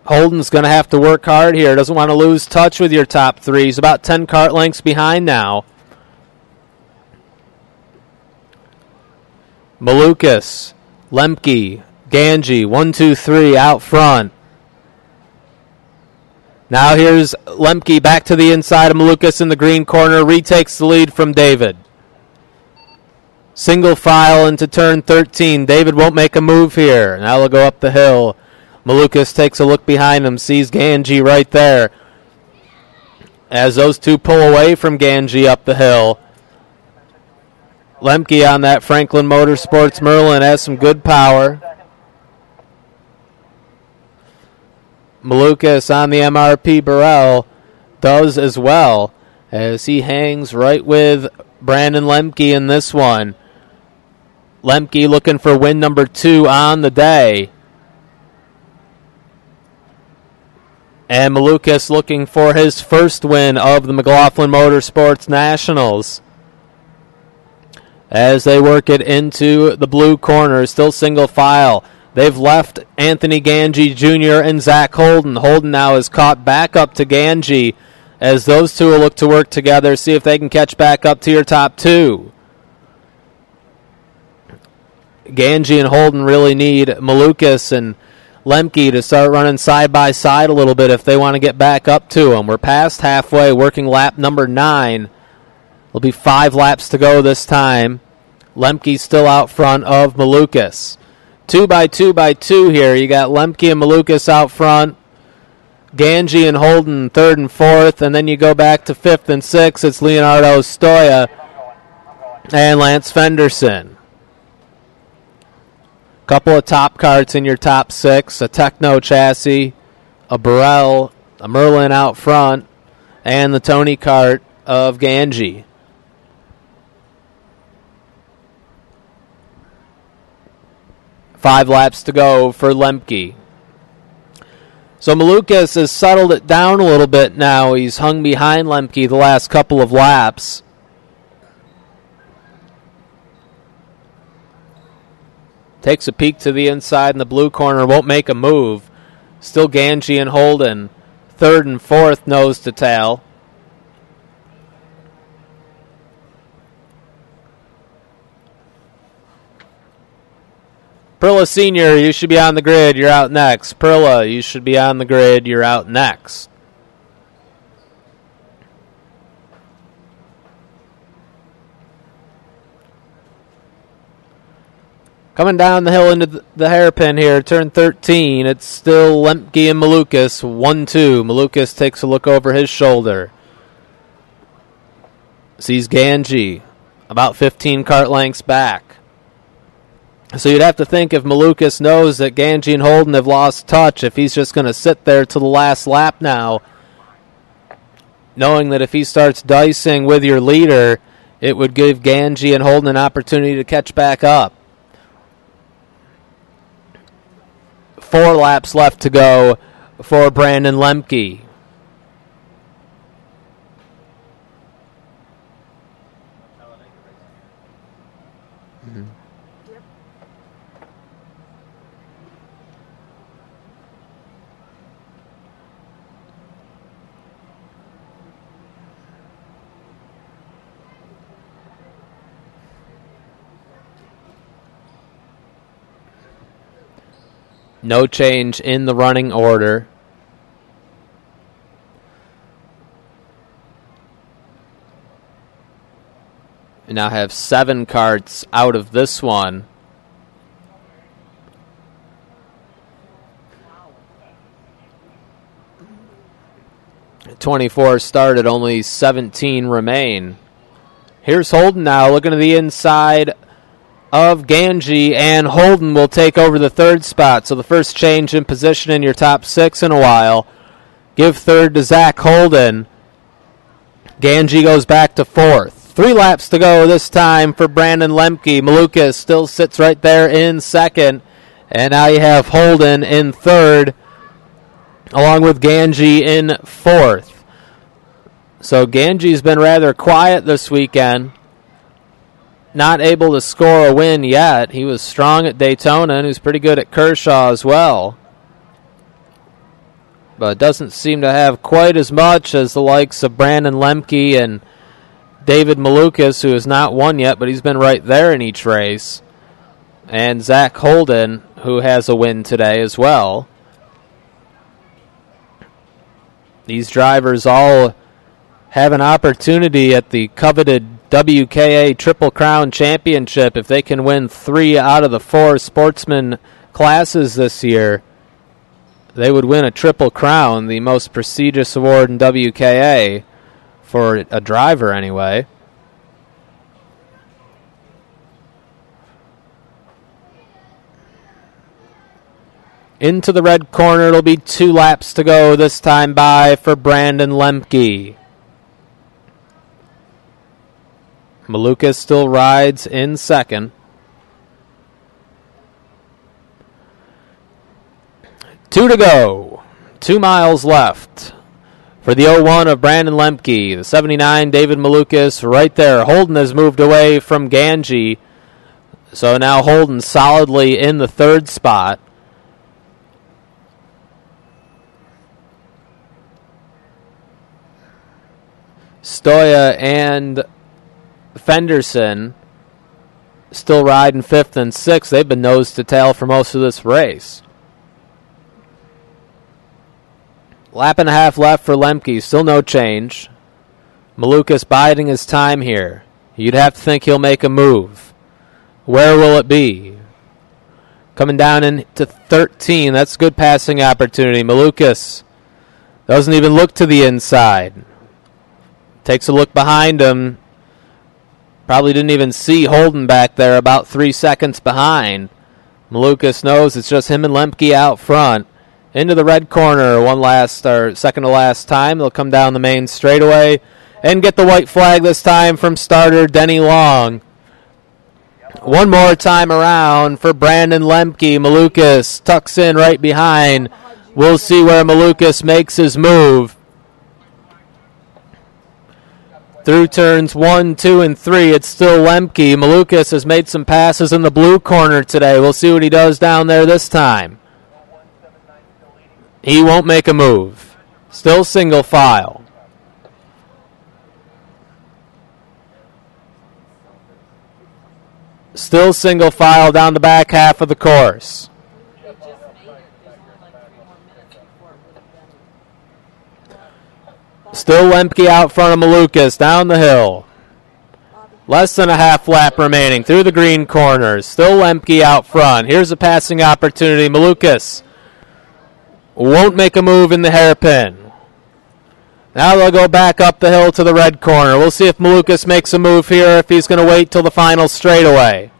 Holden's going to have to work hard here. Doesn't want to lose touch with your top 3. He's about 10 kart lengths behind now. Malukas, Lemke, Ganji, 1, 2, 3 out front. Now here's Lemke back to the inside of Malukas in the green corner. Retakes the lead from David. Single file into turn 13. David won't make a move here. Now they'll go up the hill. Malukas takes a look behind him, sees Ganji right there. As those two pull away from Ganji up the hill. Lemke on that Franklin Motorsports Merlin has some good power. Malukas on the MRP Burrell does as well, as he hangs right with Brandon Lemke in this one. Lemke looking for win number 2 on the day. And Malukas looking for his first win of the McLaughlin Motorsports Nationals. As they work it into the blue corner, still single file. They've left Anthony Ganji Jr. and Zach Holden. Holden now is caught back up to Ganji as those two will look to work together, see if they can catch back up to your top 2. Ganji and Holden really need Malukas and Lemke to start running side by side a little bit if they want to get back up to him. We're past halfway, working lap number 9. There'll be 5 laps to go this time. Lemke's still out front of Malukas. 2 by 2 by 2 here. You got Lemke and Malukas out front. Ganji and Holden 3rd and 4th. And then you go back to 5th and 6th. It's Leonardo Stoya and Lance Fenderson. Couple of top karts in your top 6. A Techno chassis, a Burrell, a Merlin out front, and the Tony kart of Ganji. Five laps to go for Lemke. So Malukas has settled it down a little bit now. He's hung behind Lemke the last couple of laps. Takes a peek to the inside in the blue corner, won't make a move. Still Ganji and Holden, 3rd and 4th nose to tail. Perla Sr., you should be on the grid. You're out next. Perla, you should be on the grid. You're out next. Coming down the hill into the hairpin here, turn 13. It's still Lemke and Malukas, 1-2. Malukas takes a look over his shoulder. Sees Ganji about 15 kart lengths back. So you'd have to think if Malukas knows that Ganji and Holden have lost touch, if he's just going to sit there to the last lap now, knowing that if he starts dicing with your leader, it would give Ganji and Holden an opportunity to catch back up. 4 laps left to go for Brandon Lemke. No change in the running order. We now have 7 karts out of this one. Wow. 24 started, only 17 remain. Here's Holden now looking to the inside of Ganji, and Holden will take over the third spot. So the first change in position in your top 6 in a while. Give third to Zach Holden. Ganji goes back to 4th. 3 laps to go this time for Brandon Lemke. Malukas still sits right there in 2nd. And now you have Holden in 3rd, along with Ganji in 4th. So Ganji's been rather quiet this weekend. Not able to score a win yet. He was strong at Daytona, and he's pretty good at Kershaw as well. But doesn't seem to have quite as much as the likes of Brandon Lemke and David Malukas, who has not won yet, but he's been right there in each race. And Zach Holden, who has a win today as well. These drivers all have an opportunity at the coveted WKA Triple Crown Championship if they can win 3 out of the 4 sportsman classes this year. They would win a Triple Crown, the most prestigious award in WKA for a driver anyway. Into the red corner, it'll be 2 laps to go this time by for Brandon Lemke. Malukas still rides in 2nd. 2 to go. 2 miles left for the 01 of Brandon Lemke. The 79, David Malukas, right there. Holden has moved away from Ganji. So now Holden solidly in the 3rd spot. Stoya and Fenderson still riding 5th and 6th. They've been nose to tail for most of this race. Lap and a half left for Lemke. Still no change. Malukas biding his time here. You'd have to think he'll make a move. Where will it be? Coming down into 13. That's a good passing opportunity. Malukas doesn't even look to the inside. Takes a look behind him. Probably didn't even see Holden back there, about 3 seconds behind. Malukas knows it's just him and Lemke out front. Into the red corner, second to last time. They'll come down the main straightaway and get the white flag this time from starter Denny Long. One more time around for Brandon Lemke. Malukas tucks in right behind. We'll see where Malukas makes his move. Through turns 1, 2, and 3, it's still Lemke. Malukas has made some passes in the blue corner today. We'll see what he does down there this time. He won't make a move. Still single file. Still single file down the back half of the course. Still Lemke out front of Malukas down the hill. Less than a half lap remaining through the green corners. Still Lemke out front. Here's a passing opportunity. Malukas won't make a move in the hairpin. Now they'll go back up the hill to the red corner. We'll see if Malukas makes a move here, if he's going to wait till the final straightaway.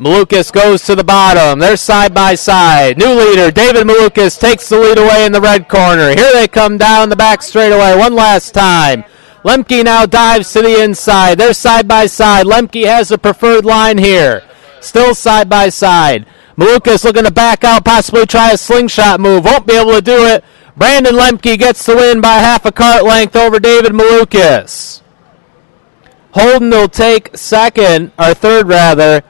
Malukas goes to the bottom. They're side by side. New leader, David Malukas, takes the lead away in the red corner. Here they come down the back straightaway one last time. Lemke now dives to the inside. They're side by side. Lemke has the preferred line here. Still side by side. Malukas looking to back out, possibly try a slingshot move. Won't be able to do it. Brandon Lemke gets the win by half a kart length over David Malukas. Holden will take third rather.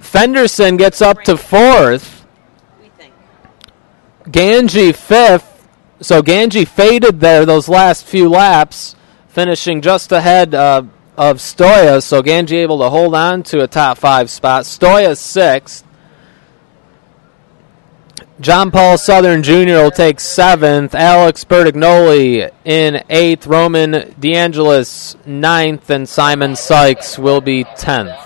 Fenderson gets up to 4th. Ganji 5th. So Ganji faded there those last few laps, finishing just ahead of Stoya. So Ganji able to hold on to a top 5 spot. Stoya 6th. John Paul Southern Jr. will take 7th. Alex Bertignoli in 8th. Roman DeAngelis 9th. And Simon Sykes will be 10th.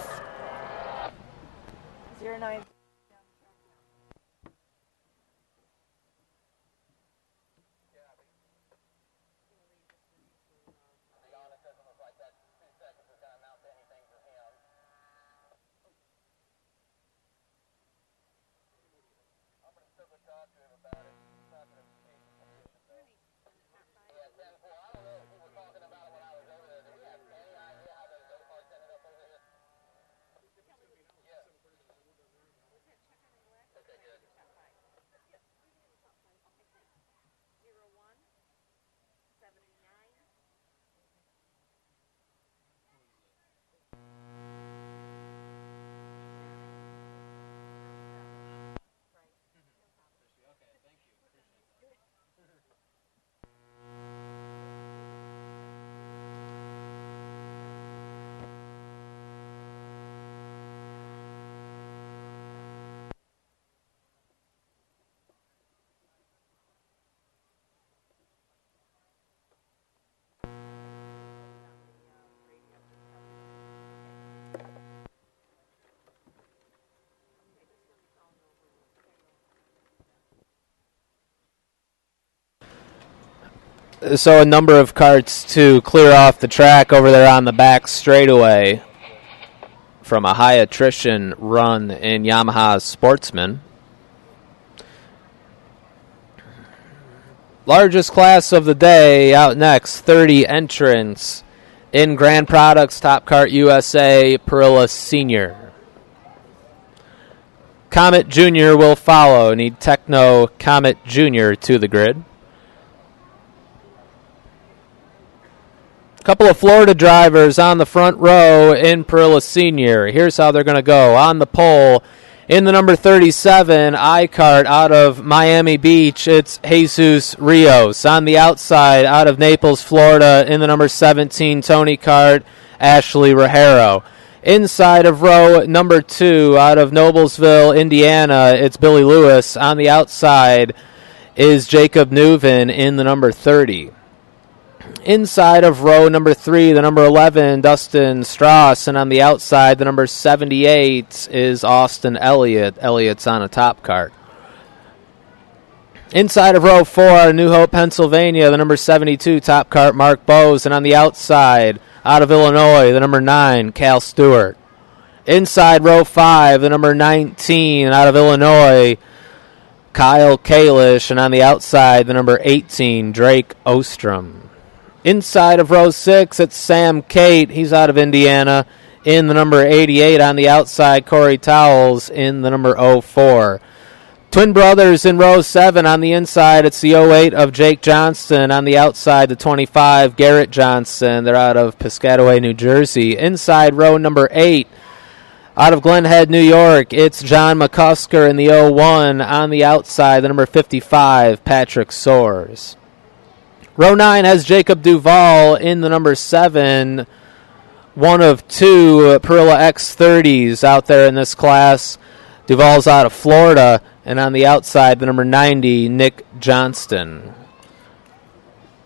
So a number of karts to clear off the track over there on the back straightaway from a high attrition run in Yamaha's Sportsman. Largest class of the day out next, 30 entrants in Grand Products Top Kart USA Perilla Senior. Comet Jr. will follow. Need Techno Comet Jr. to the grid. Couple of Florida drivers on the front row in Perilla Senior. Here's how they're going to go. On the pole, in the number 37 iKart out of Miami Beach, it's Jesus Rios. On the outside, out of Naples, Florida, in the number 17 Tony Kart, Ashley Rajero. Inside of row number 2, out of Noblesville, Indiana, it's Billy Lewis. On the outside is Jacob Neuven in the number 30. Inside of row number 3, the number 11, Dustin Strauss. And on the outside, the number 78 is Austin Elliott. Elliott's on a top kart. Inside of row 4, out of New Hope, Pennsylvania, the number 72, top kart, Mark Bowes. And on the outside, out of Illinois, the number 9, Cal Stewart. Inside row 5, the number 19, out of Illinois, Kyle Kalish. And on the outside, the number 18, Drake Ostrom. Inside of row 6, it's Sam Cate. He's out of Indiana. In the number 88 on the outside, Corey Towles in the number 04. Twin brothers in row 7 on the inside. It's the 08 of Jake Johnston. On the outside, the 25, Garrett Johnston. They're out of Piscataway, New Jersey. Inside row number 8, out of Glen Head, New York, it's John McCusker in the 01. On the outside, the number 55, Patrick Soares. Row 9 has Jacob Duvall in the number 7, one of 2 Perilla X30s out there in this class. Duvall's out of Florida, and on the outside, the number 90, Nick Johnston.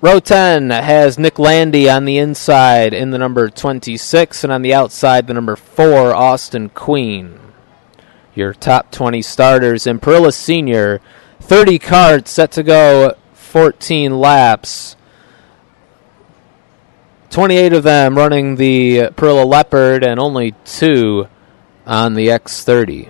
Row 10 has Nick Landy on the inside in the number 26, and on the outside, the number 4, Austin Queen. Your top 20 starters in Perilla Senior, 30 karts set to go 14 laps, 28 of them running the Perilla Leopard and only 2 on the X30.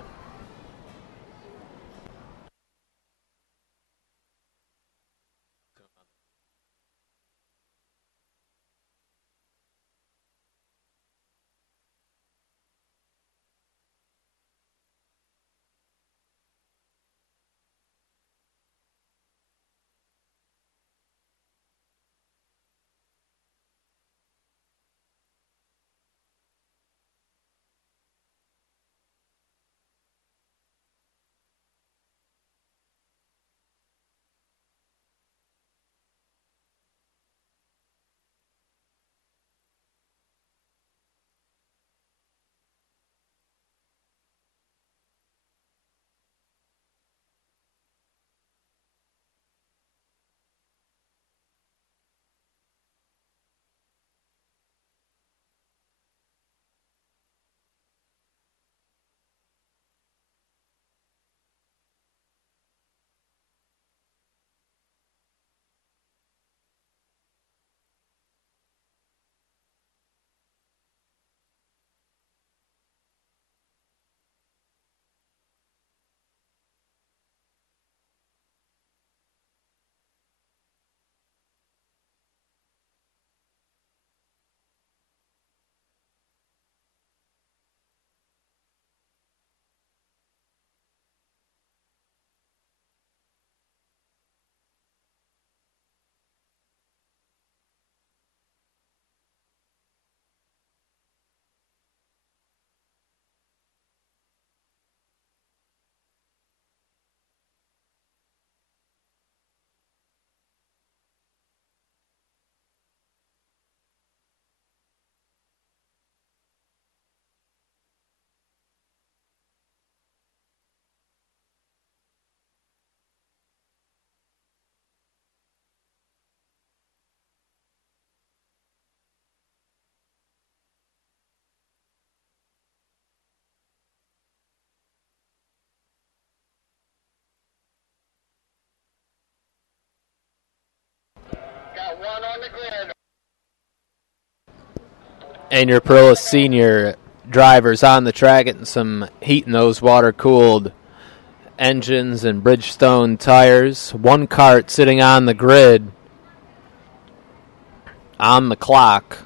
And your Perillas Senior drivers on the track getting some heat in those water-cooled engines and Bridgestone tires. One kart sitting on the grid on the clock.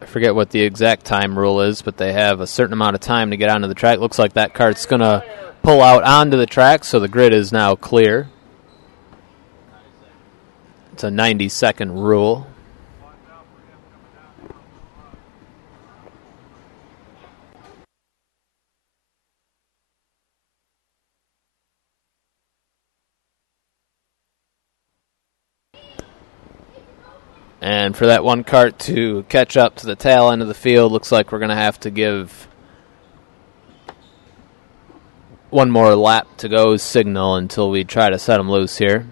I forget what the exact time rule is, but they have a certain amount of time to get onto the track. Looks like that kart's going to pull out onto the track, so the grid is now clear. It's a 90-second rule. And for that one kart to catch up to the tail end of the field, looks like we're going to have to give one more lap to go signal until we try to set them loose here.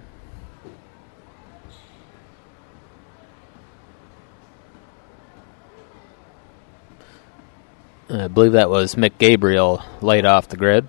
I believe that was Mick Gabriel laid off the grid.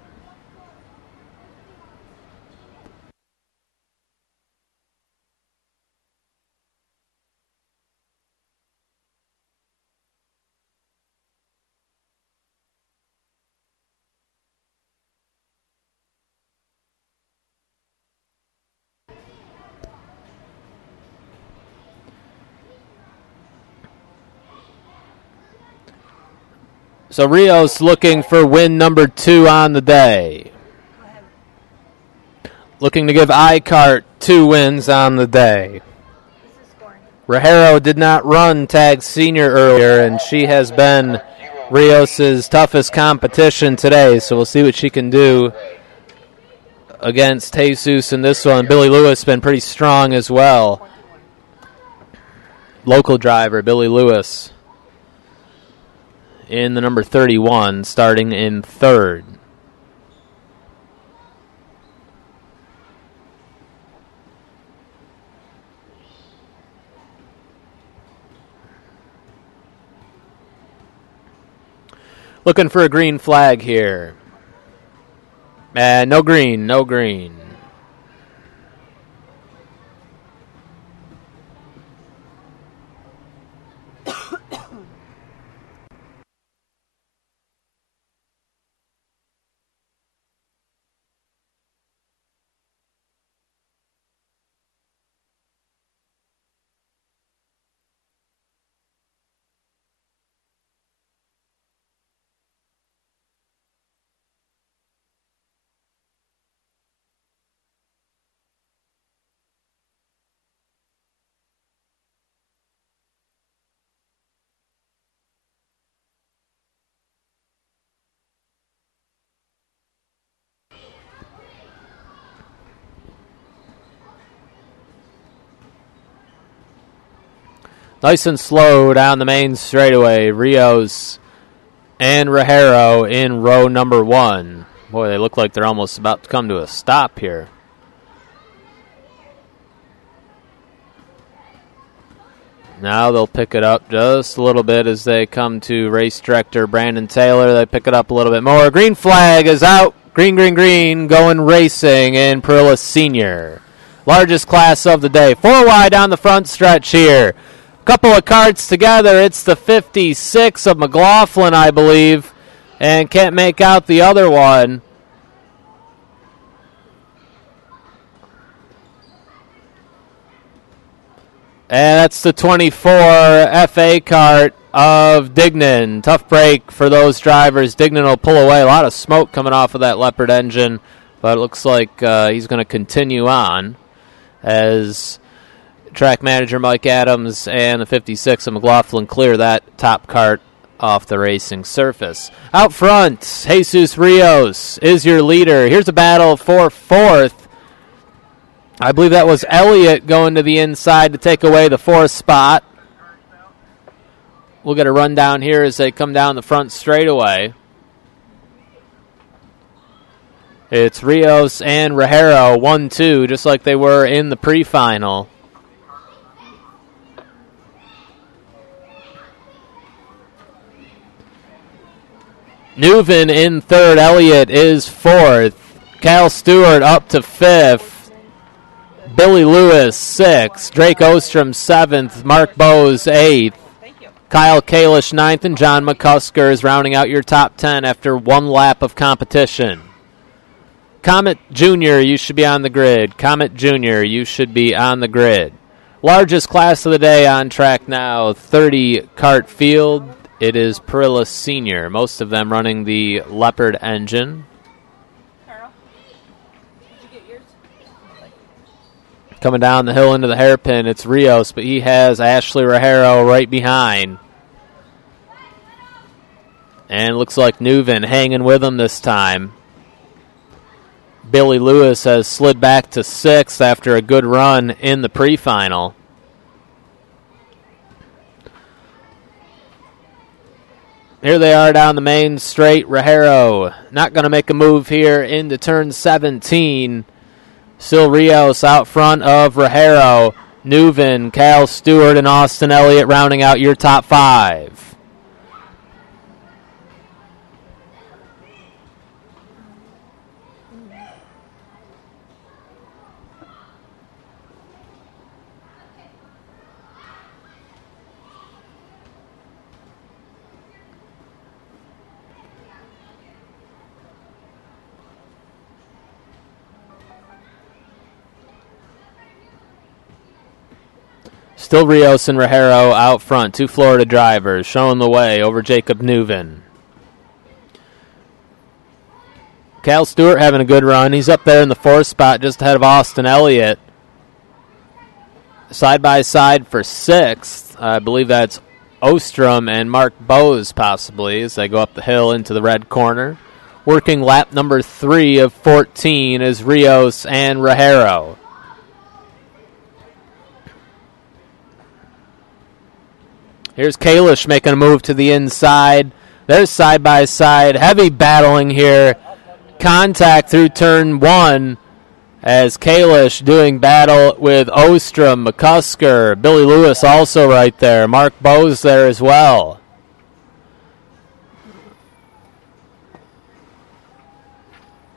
So Rios looking for win number 2 on the day. Looking to give iKart 2 wins on the day. Rajero did not run Tag Senior earlier, and she has been Rios' toughest competition today, so we'll see what she can do against Jesus in this one. Billy Lewis been pretty strong as well. Local driver, Billy Lewis, in the number 31, starting in third. Looking for a green flag here. And no green, no green. Nice and slow down the main straightaway. Rios and Rajero in row number 1. Boy, they look like they're almost about to come to a stop here. Now they'll pick it up just a little bit as they come to race director Brandon Taylor. They pick it up a little bit more. Green flag is out. Green, green, green, going racing in Perillas Senior. Largest class of the day. 4 wide down the front stretch here. Couple of karts together. It's the 56 of McLaughlin, I believe, and can't make out the other one. And that's the 24 FA kart of Dignan. Tough break for those drivers. Dignan will pull away. A lot of smoke coming off of that Leopard engine, but it looks like he's going to continue on as track manager Mike Adams and the 56 of McLaughlin clear that top kart off the racing surface. Out front, Jesus Rios is your leader. Here's a battle for fourth. I believe that was Elliott going to the inside to take away the 4th spot. We'll get a rundown here as they come down the front straightaway. It's Rios and Rajero 1-2, just like they were in the pre-final. Neuven in third. Elliott is fourth. Cal Stewart up to fifth. Billy Lewis, 6th. Drake Ostrom, 7th. Mark Bowes, 8th. Kyle Kalish, 9th. And John McCusker is rounding out your top 10 after one lap of competition. Comet Jr., you should be on the grid. Comet Jr., you should be on the grid. Largest class of the day on track now, 30 kart field. It is Perilla Senior, most of them running the Leopard engine. Carl, did you get yours? Coming down the hill into the hairpin, it's Rios, but he has Ashley Rajero right behind. And looks like Neuven hanging with him this time. Billy Lewis has slid back to 6th after a good run in the pre-final. Here they are down the main straight. Rajero not going to make a move here into turn 17. Still Rios out front of Rajero. Neuven, Cal Stewart, and Austin Elliott rounding out your top 5. Still Rios and Rajero out front. 2 Florida drivers showing the way over Jacob Neuven. Cal Stewart having a good run. He's up there in the 4th spot just ahead of Austin Elliott. Side by side for 6th. I believe that's Ostrom and Mark Bowes possibly as they go up the hill into the red corner. Working lap number 3 of 14 is Rios and Rajero. Here's Kalish making a move to the inside. There's side by side. Heavy battling here. Contact through turn 1 as Kalish doing battle with Ostrom, McCusker, Billy Lewis also right there. Mark Bowes there as well.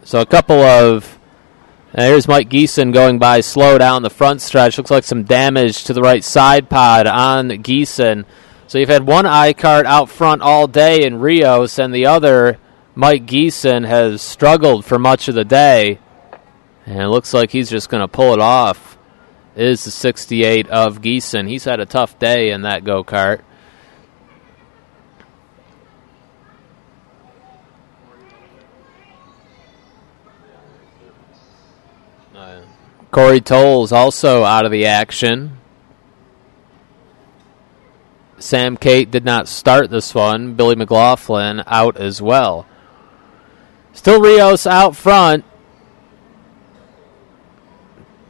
So a couple of... Here's Mike Geeson going by slow down the front stretch. Looks like some damage to the right side pod on Geeson. So you've had one I-Kart out front all day in Rios, and the other, Mike Geeson, has struggled for much of the day. And it looks like he's just going to pull it off. It is the 68 of Geeson. He's had a tough day in that go-kart. Corey Tolles also out of the action. Sam Cate did not start this one. Billy McLaughlin out as well. Still Rios out front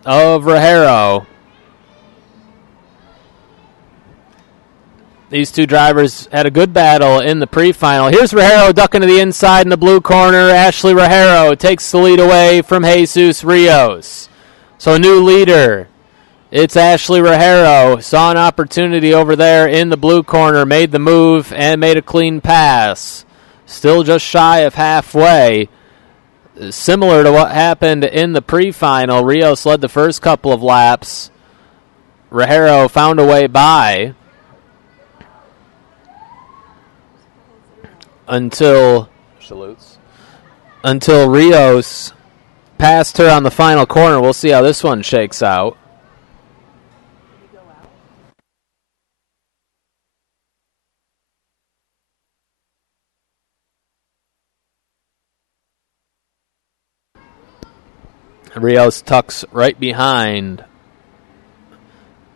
of Rajero. These two drivers had a good battle in the pre-final. Here's Rajero ducking to the inside in the blue corner. Ashley Rajero takes the lead away from Jesus Rios. So a new leader. It's Ashley Rajero. Saw an opportunity over there in the blue corner, made the move, and made a clean pass. Still just shy of halfway. Similar to what happened in the pre-final, Rios led the first couple of laps. Rajero found a way by until Rios passed her on the final corner. We'll see how this one shakes out. Rios tucks right behind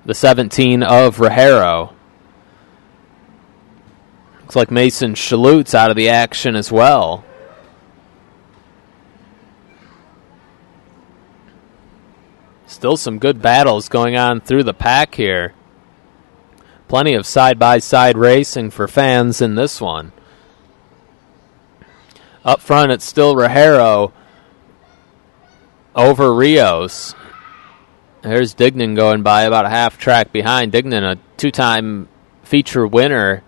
the 17 of Rajero. Looks like Mason Chalut's out of the action as well. Still some good battles going on through the pack here. Plenty of side-by-side racing for fans in this one. Up front, it's still Rajero over Rios. There's Dignan going by about a half track behind. Dignan, a 2-time feature winner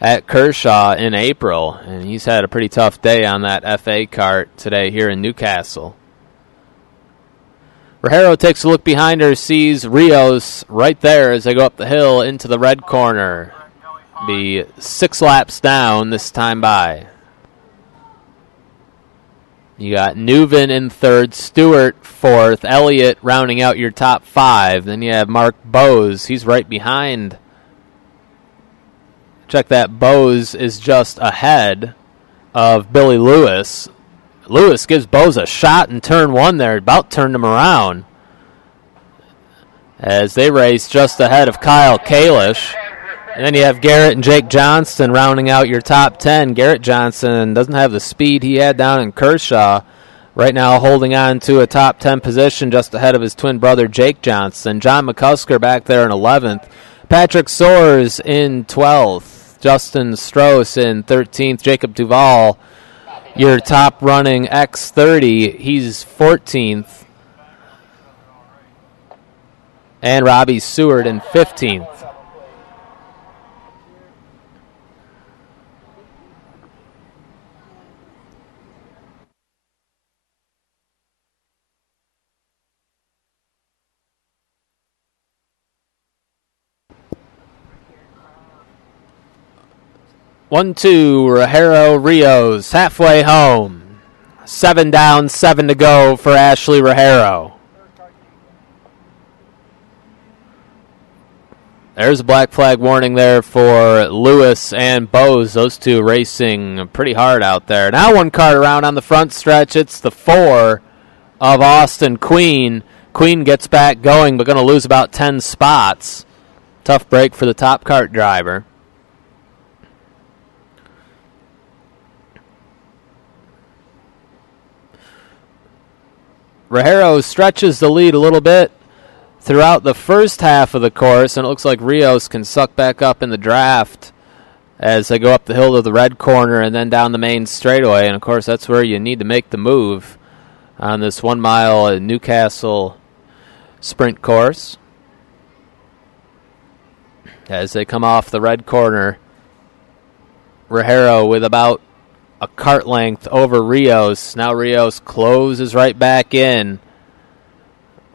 at Kershaw in April, and he's had a pretty tough day on that FA kart today here in Newcastle. Rogero takes a look behind her, sees Rios right there as they go up the hill into the red corner. Be 6 laps down this time by. You got Neuven in third, Stewart fourth, Elliott rounding out your top 5. Then you have Mark Bose. He's right behind. Check that. Bose is just ahead of Billy Lewis. Lewis gives Bose a shot in turn 1 there. About turned him around. As they race just ahead of Kyle Kalish. And then you have Garrett and Jake Johnston rounding out your top 10. Garrett Johnston doesn't have the speed he had down in Kershaw. Right now holding on to a top 10 position just ahead of his twin brother Jake Johnston. John McCusker back there in 11th. Patrick Soares in 12th. Justin Strauss in 13th. Jacob Duval, your top running X30, he's 14th. And Robbie Seward in 15th. One, two, Rogero, Rios, halfway home. 7 down, 7 to go for Ashley Rogero. There's a black flag warning there for Lewis and Bose. Those two racing pretty hard out there. Now one cart around on the front stretch. It's the 4 of Austin Queen. Queen gets back going, but going to lose about 10 spots. Tough break for the top cart driver. Rogero stretches the lead a little bit throughout the first half of the course, and it looks like Rios can suck back up in the draft as they go up the hill to the red corner and then down the main straightaway. And, of course, that's where you need to make the move on this 1 mile Newcastle sprint course. As they come off the red corner, Rogero with about a cart length over Rios. Now Rios closes right back in.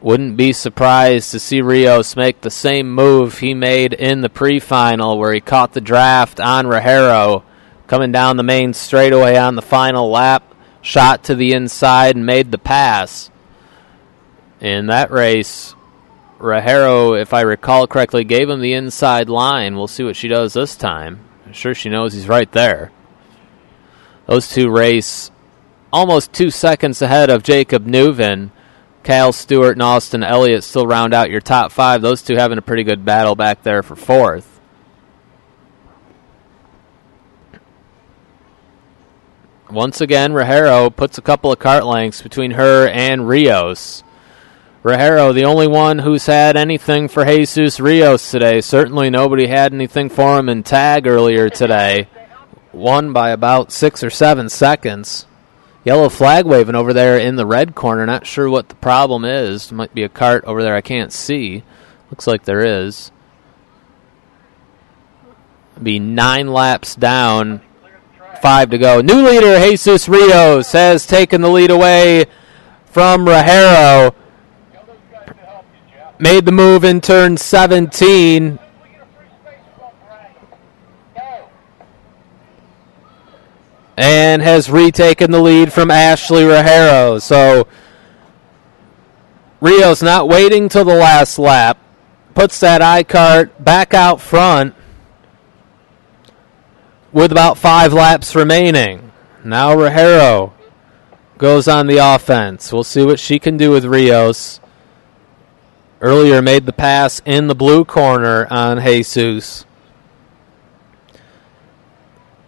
Wouldn't be surprised to see Rios make the same move he made in the pre-final where he caught the draft on Rogero coming down the main straightaway on the final lap, shot to the inside and made the pass. In that race, Rogero, if I recall correctly, gave him the inside line. We'll see what she does this time. I'm sure she knows he's right there. Those two race almost 2 seconds ahead of Jacob Neuven. Cal Stewart and Austin Elliott still round out your top 5. Those two having a pretty good battle back there for 4th. Once again, Rogero puts a couple of cart lengths between her and Rios. Rogero, the only one who's had anything for Jesus Rios today. Certainly nobody had anything for him in tag earlier today. Won by about 6 or 7 seconds. Yellow flag waving over there in the red corner. Not sure what the problem is. There might be a cart over there I can't see. Looks like there is. Be 9 laps down. 5 to go. New leader, Jesus Rios, has taken the lead away from Rogero. Made the move in turn 17. And has retaken the lead from Ashley Rogero. So Rios not waiting till the last lap. Puts that iCart back out front with about 5 laps remaining. Now Rogero goes on the offense. We'll see what she can do with Rios. Earlier made the pass in the blue corner on Jesus.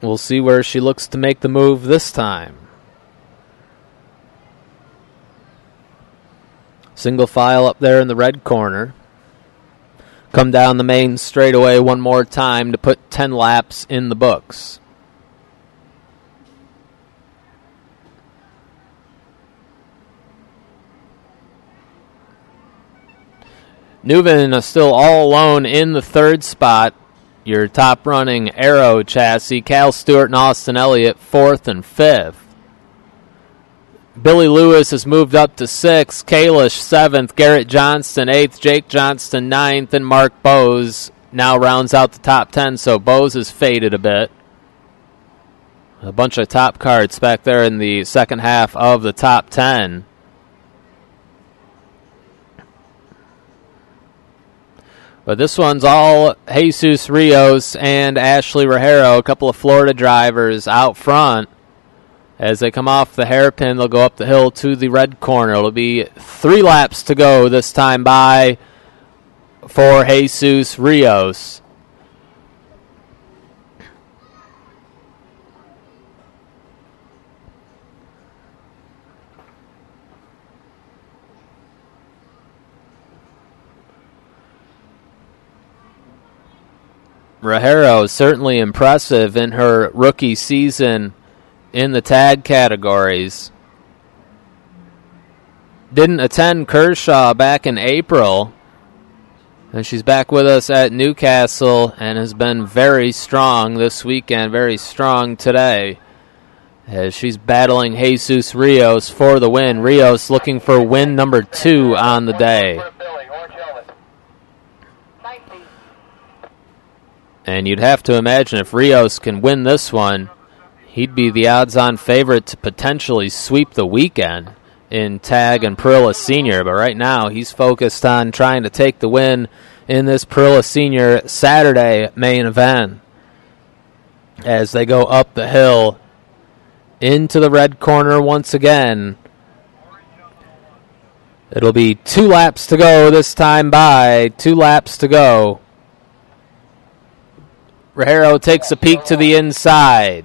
We'll see where she looks to make the move this time. Single file up there in the red corner. Come down the main straightaway one more time to put 10 laps in the books. Neuven still all alone in the 3rd spot. Your top running Aero chassis, Cal Stewart and Austin Elliott, 4th and 5th. Billy Lewis has moved up to 6th, Kalish 7th, Garrett Johnston 8th, Jake Johnston 9th, and Mark Bose now rounds out the top 10, so Bose has faded a bit. A bunch of top cards back there in the second half of the top 10. But this one's all Jesus Rios and Ashley Rajero, a couple of Florida drivers out front. As they come off the hairpin, they'll go up the hill to the red corner. It'll be 3 laps to go this time by for Jesus Rios. Rajero certainly impressive in her rookie season in the tag categories. Didn't attend Kershaw back in April, and she's back with us at Newcastle and has been very strong this weekend, very strong today, as she's battling Jesus Rios for the win. Rios looking for win number 2 on the day. And you'd have to imagine if Rios can win this one, he'd be the odds-on favorite to potentially sweep the weekend in tag and Perilla Senior. But right now, he's focused on trying to take the win in this Perilla Senior Saturday main event as they go up the hill into the red corner once again. It'll be 2 laps to go this time by. 2 laps to go. Rajero takes a peek to the inside.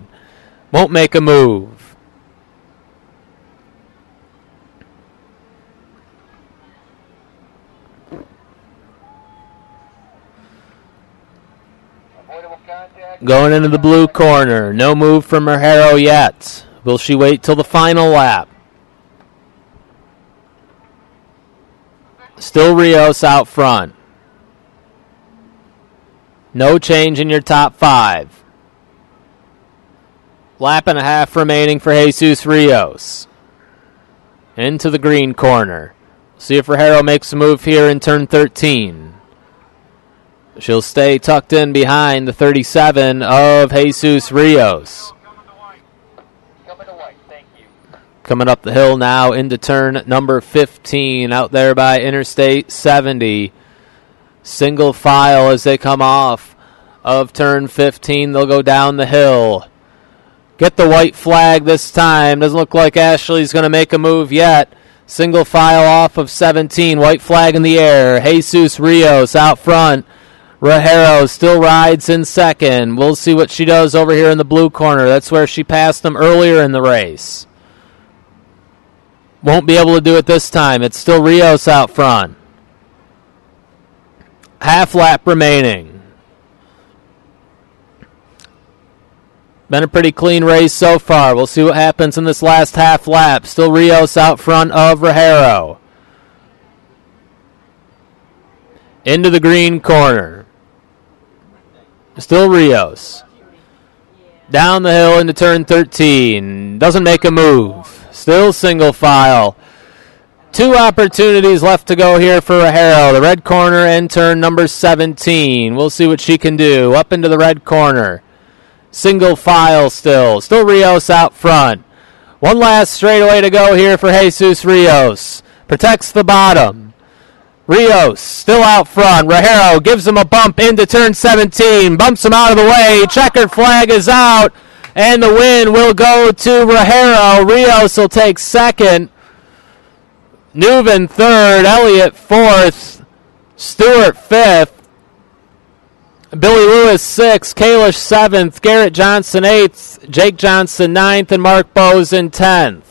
Won't make a move. Going into the blue corner. No move from Rajero yet. Will she wait till the final lap? Still Rios out front. No change in your top 5. Lap and a half remaining for Jesus Rios. Into the green corner. See if Rajero makes a move here in turn 13. She'll stay tucked in behind the 37 of Jesus Rios. Coming up the hill now into turn number 15 out there by Interstate 70. Single file as they come off of turn 15. They'll go down the hill. Get the white flag this time. Doesn't look like Ashley's going to make a move yet. Single file off of 17. White flag in the air. Jesus Rios out front. Rajero still rides in second. We'll see what she does over here in the blue corner. That's where she passed them earlier in the race. Won't be able to do it this time. It's still Rios out front. Half lap remaining. Been a pretty clean race so far. We'll see what happens in this last half lap. Still Rios out front of Rajero. Into the green corner. Still Rios. Down the hill into turn 13. Doesn't make a move. Still single file. 2 opportunities left to go here for Rajero. The red corner and turn number 17. We'll see what she can do. Up into the red corner. Single file still. Still Rios out front. One last straightaway to go here for Jesus Rios. Protects the bottom. Rios still out front. Rajero gives him a bump into turn 17. Bumps him out of the way. Checkered flag is out. And the win will go to Rajero. Rios will take second. Newman third. Elliott fourth. Stewart fifth. Billy Lewis 6th, Kalish 7th, Garrett Johnson 8th, Jake Johnson 9th, and Mark Bose in 10th.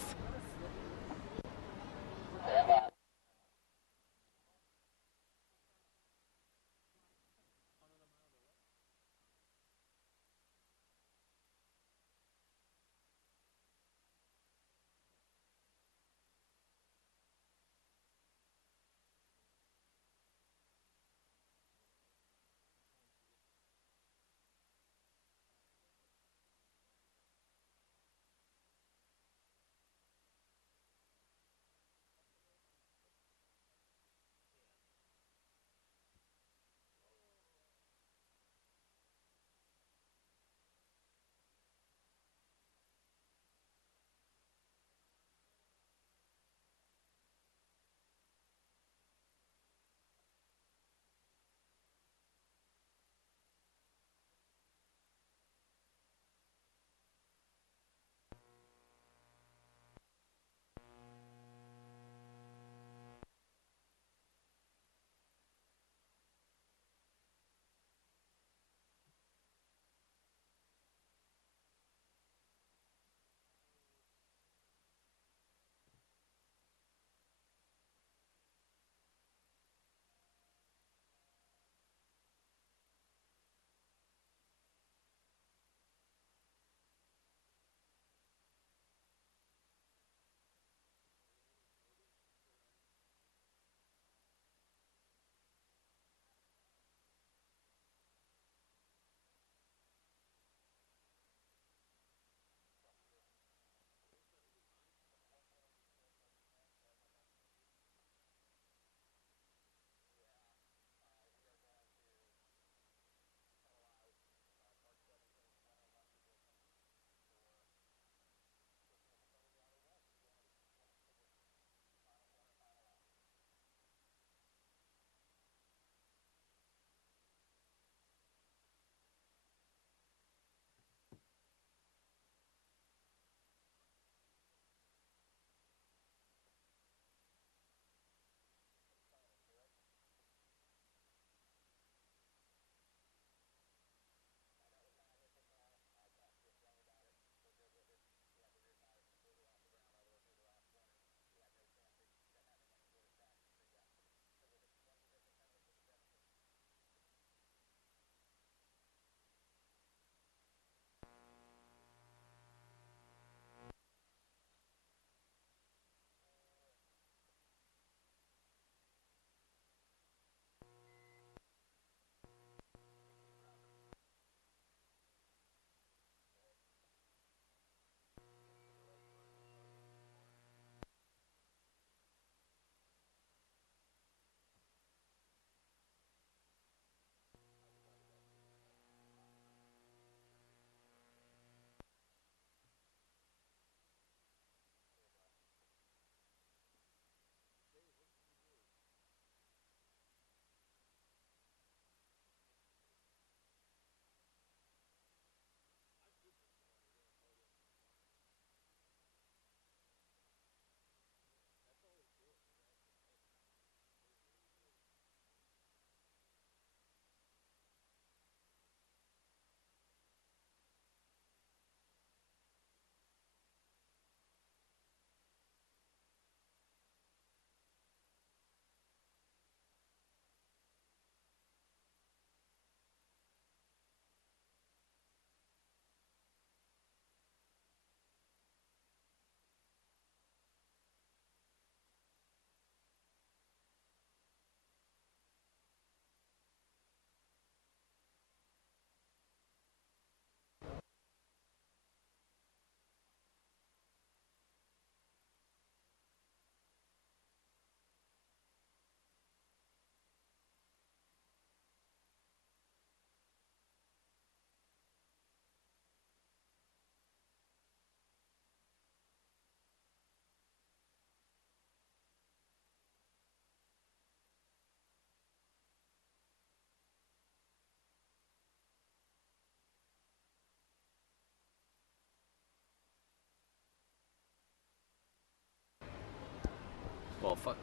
Well, fuck.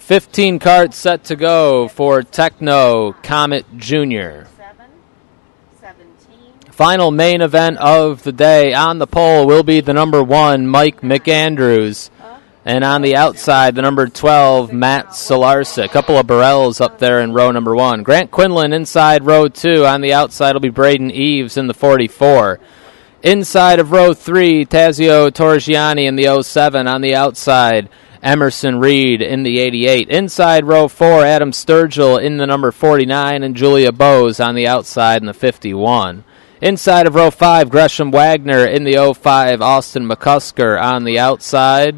$15 carts set to go for Techno Comet Jr. 17. Final main event of the day. On the pole will be the number 1, Mike McAndrews. And on the outside, the number 12, Matt Solarsa. A couple of Burrells up there in row number 1. Grant Quinlan inside row 2. On the outside will be Braden Eves in the 44. Inside of row 3, Tazio Torgiani in the 07. On the outside, Emerson Reed in the 88. Inside row 4, Adam Sturgill in the number 49. And Julia Bowes on the outside in the 51. Inside of row 5, Gresham Wagner in the 05. Austin McCusker on the outside.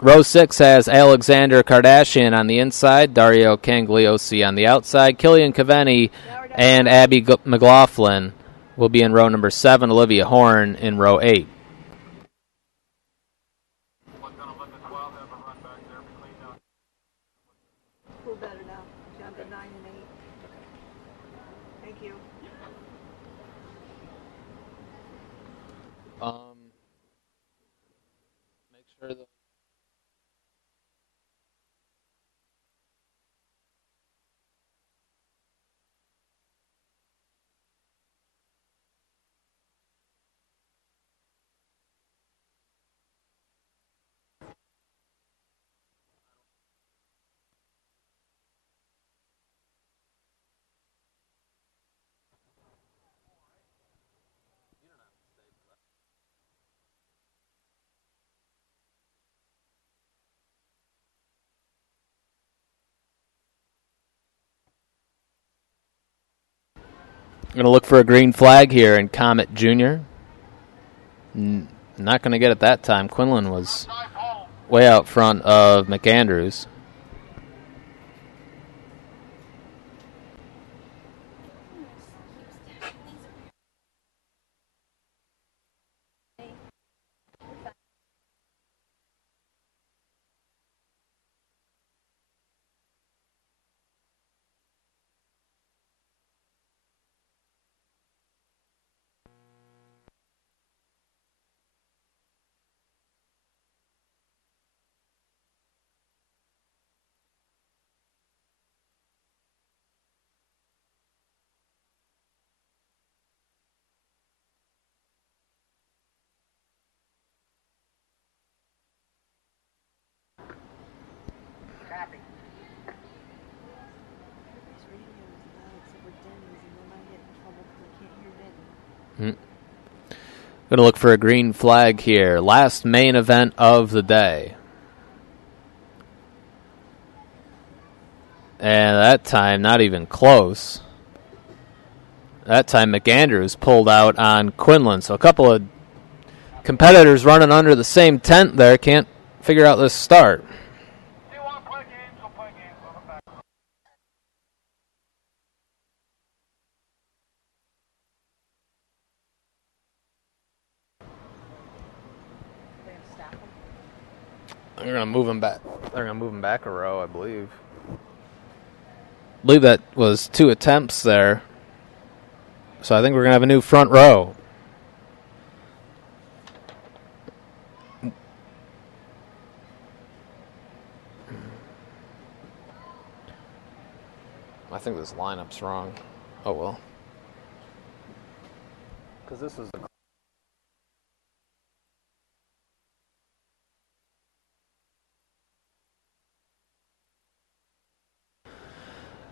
Row 6 has Alexander Kardashian on the inside, Dario Cangliosi on the outside, Killian Cavani and Abby McLaughlin will be in row number 7, Olivia Horn in row 8. Who better now? Down to 9 and 8. Thank you. Make sure that going to look for a green flag here in Comet Jr. Not going to get it that time. Quinlan was way out front of McAndrews. Going to look for a green flag here. Last main event of the day. And that time, not even close. That time, McAndrews pulled out on Quinlan. So a couple of competitors running under the same tent there can't figure out this start. They're going to move him back. They're going to move him back a row, I believe. I believe that was 2 attempts there. So I think we're going to have a new front row. I think this lineup's wrong. Oh, well. Because this is the...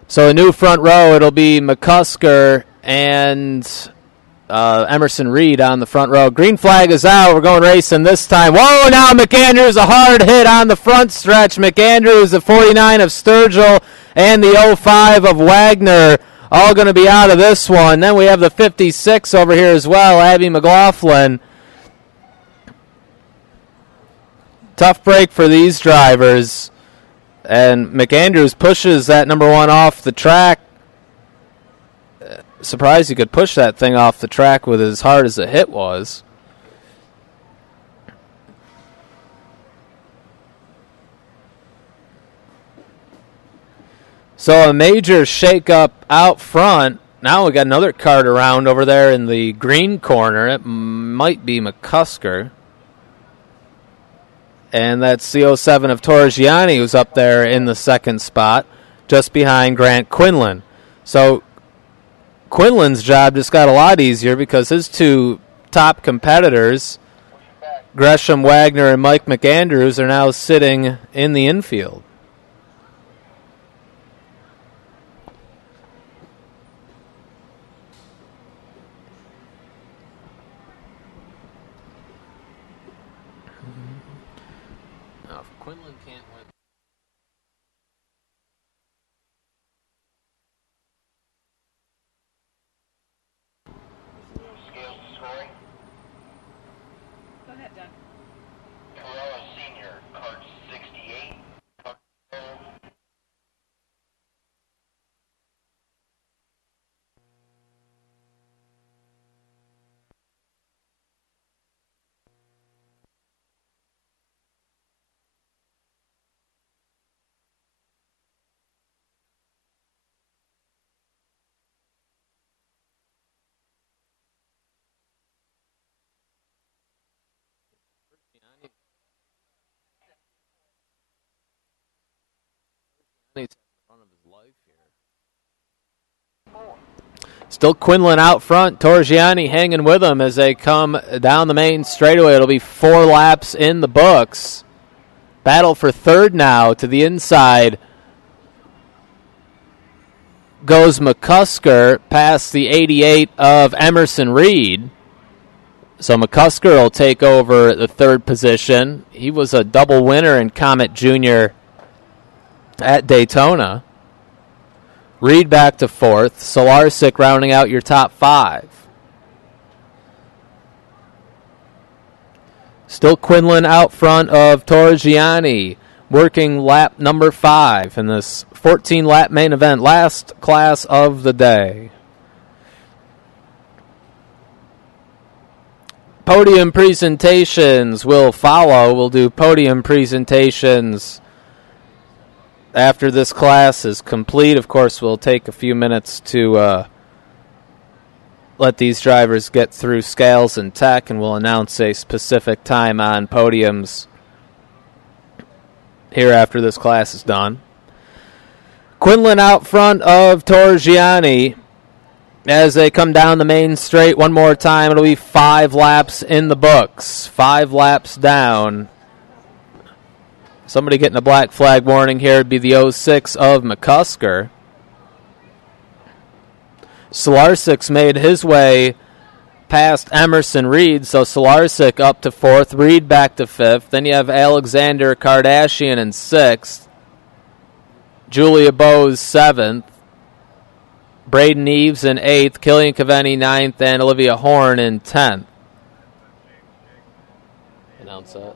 So a new front row, it'll be McCusker and Emerson Reed on the front row. Green flag is out. We're going racing this time. Whoa, now McAndrews, a hard hit on the front stretch. McAndrews, the 49 of Sturgill, and the 05 of Wagner, all going to be out of this one. Then we have the 56 over here as well, Abby McLaughlin. Tough break for these drivers. And McAndrews pushes that number 1 off the track. Surprised he could push that thing off the track with as hard as the hit was. So a major shakeup out front. Now we got another cart around over there in the green corner. It might be McCusker. And that's the 07 of Torrigiani, who's up there in the second spot, just behind Grant Quinlan. So Quinlan's job just got a lot easier because his two top competitors, Gresham Wagner and Mike McAndrews, are now sitting in the infield. Quinlan can't win. Scales scoring. Go ahead, Doug. Corella Senior, KARTS 68. Still Quinlan out front. Torrigiani hanging with him as they come down the main straightaway. It'll be 4 laps in the books. Battle for third now to the inside. Goes McCusker past the 88 of Emerson Reed. So McCusker will take over the third position. He was a double winner in Comet Jr. at Daytona. Reed back to fourth. Solarsic rounding out your top 5. Still Quinlan out front of Torrigiani, working lap number 5 in this 14-lap main event, last class of the day. Podium presentations will follow. We'll do podium presentations after this class is complete. Of course, we'll take a few minutes to let these drivers get through scales and tech, and we'll announce a specific time on podiums here after this class is done. Quinlan out front of Torrigiani as they come down the main straight one more time. It'll be 5 laps in the books. 5 laps down. Somebody getting a black flag warning here would be the 06 of McCusker. Solarsic made his way past Emerson Reed, so Solarsic up to 4th, Reed back to 5th. Then you have Alexander Kardashian in 6th, Julia Bowes 7th, Braden Eves in 8th, Killian Cavani 9th, and Olivia Horn in 10th. Announce that.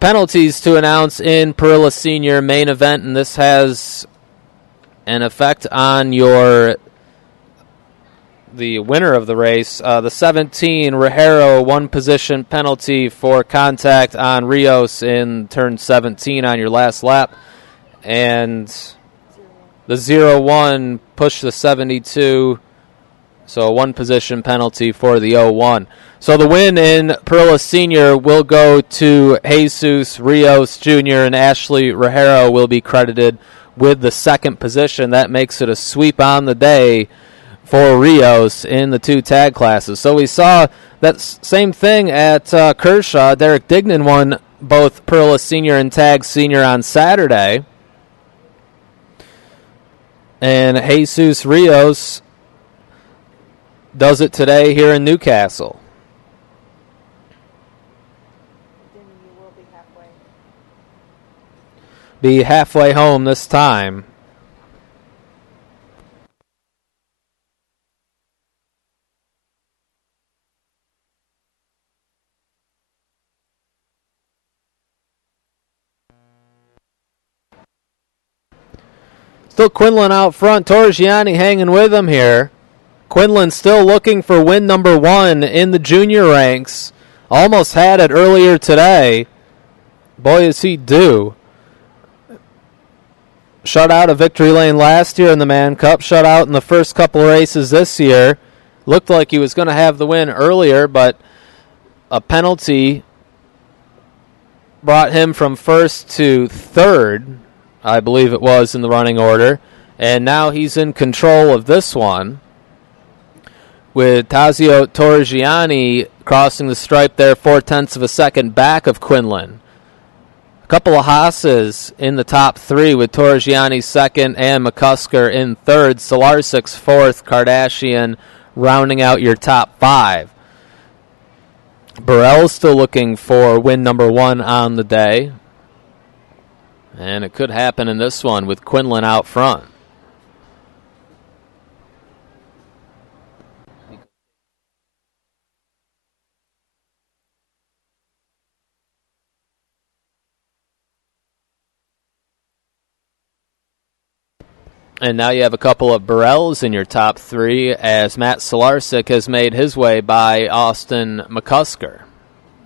Penalties to announce in Perilla Senior main event, and this has an effect on the winner of the race. The 17, Rajero, 1 position penalty for contact on Rios in turn 17 on your last lap. And the 0-1 pushed the 72, so a 1 position penalty for the 0-1. So the win in Perilla Senior will go to Jesus Rios Jr., and Ashley Rajero will be credited with the 2nd position. That makes it a sweep on the day for Rios in the 2 tag classes. So we saw that same thing at Kershaw. Derek Dignan won both Perilla Senior and Tag Senior on Saturday. And Jesus Rios does it today here in Newcastle. Be halfway home this time. Still Quinlan out front. Torrigiani hanging with him here. Quinlan still looking for win number 1 in the junior ranks. Almost had it earlier today. Boy, is he due. shut out of Victory Lane last year in the Man Cup, shut out in the first couple of races this year. Looked like he was going to have the win earlier, but a penalty brought him from first to third, I believe it was, in the running order. And now he's in control of this one, with Tazio Torrigiani crossing the stripe there 0.4 of a second back of Quinlan. A couple of Haas's in the top three, with Torrigiani second and McCusker in third. Solarsik's fourth, Kardashian rounding out your top five. Burrell's still looking for win number one on the day. And it could happen in this one with Quinlan out front. And now you have a couple of Burrells in your top three, as Matt Solarsik has made his way by Austin McCusker.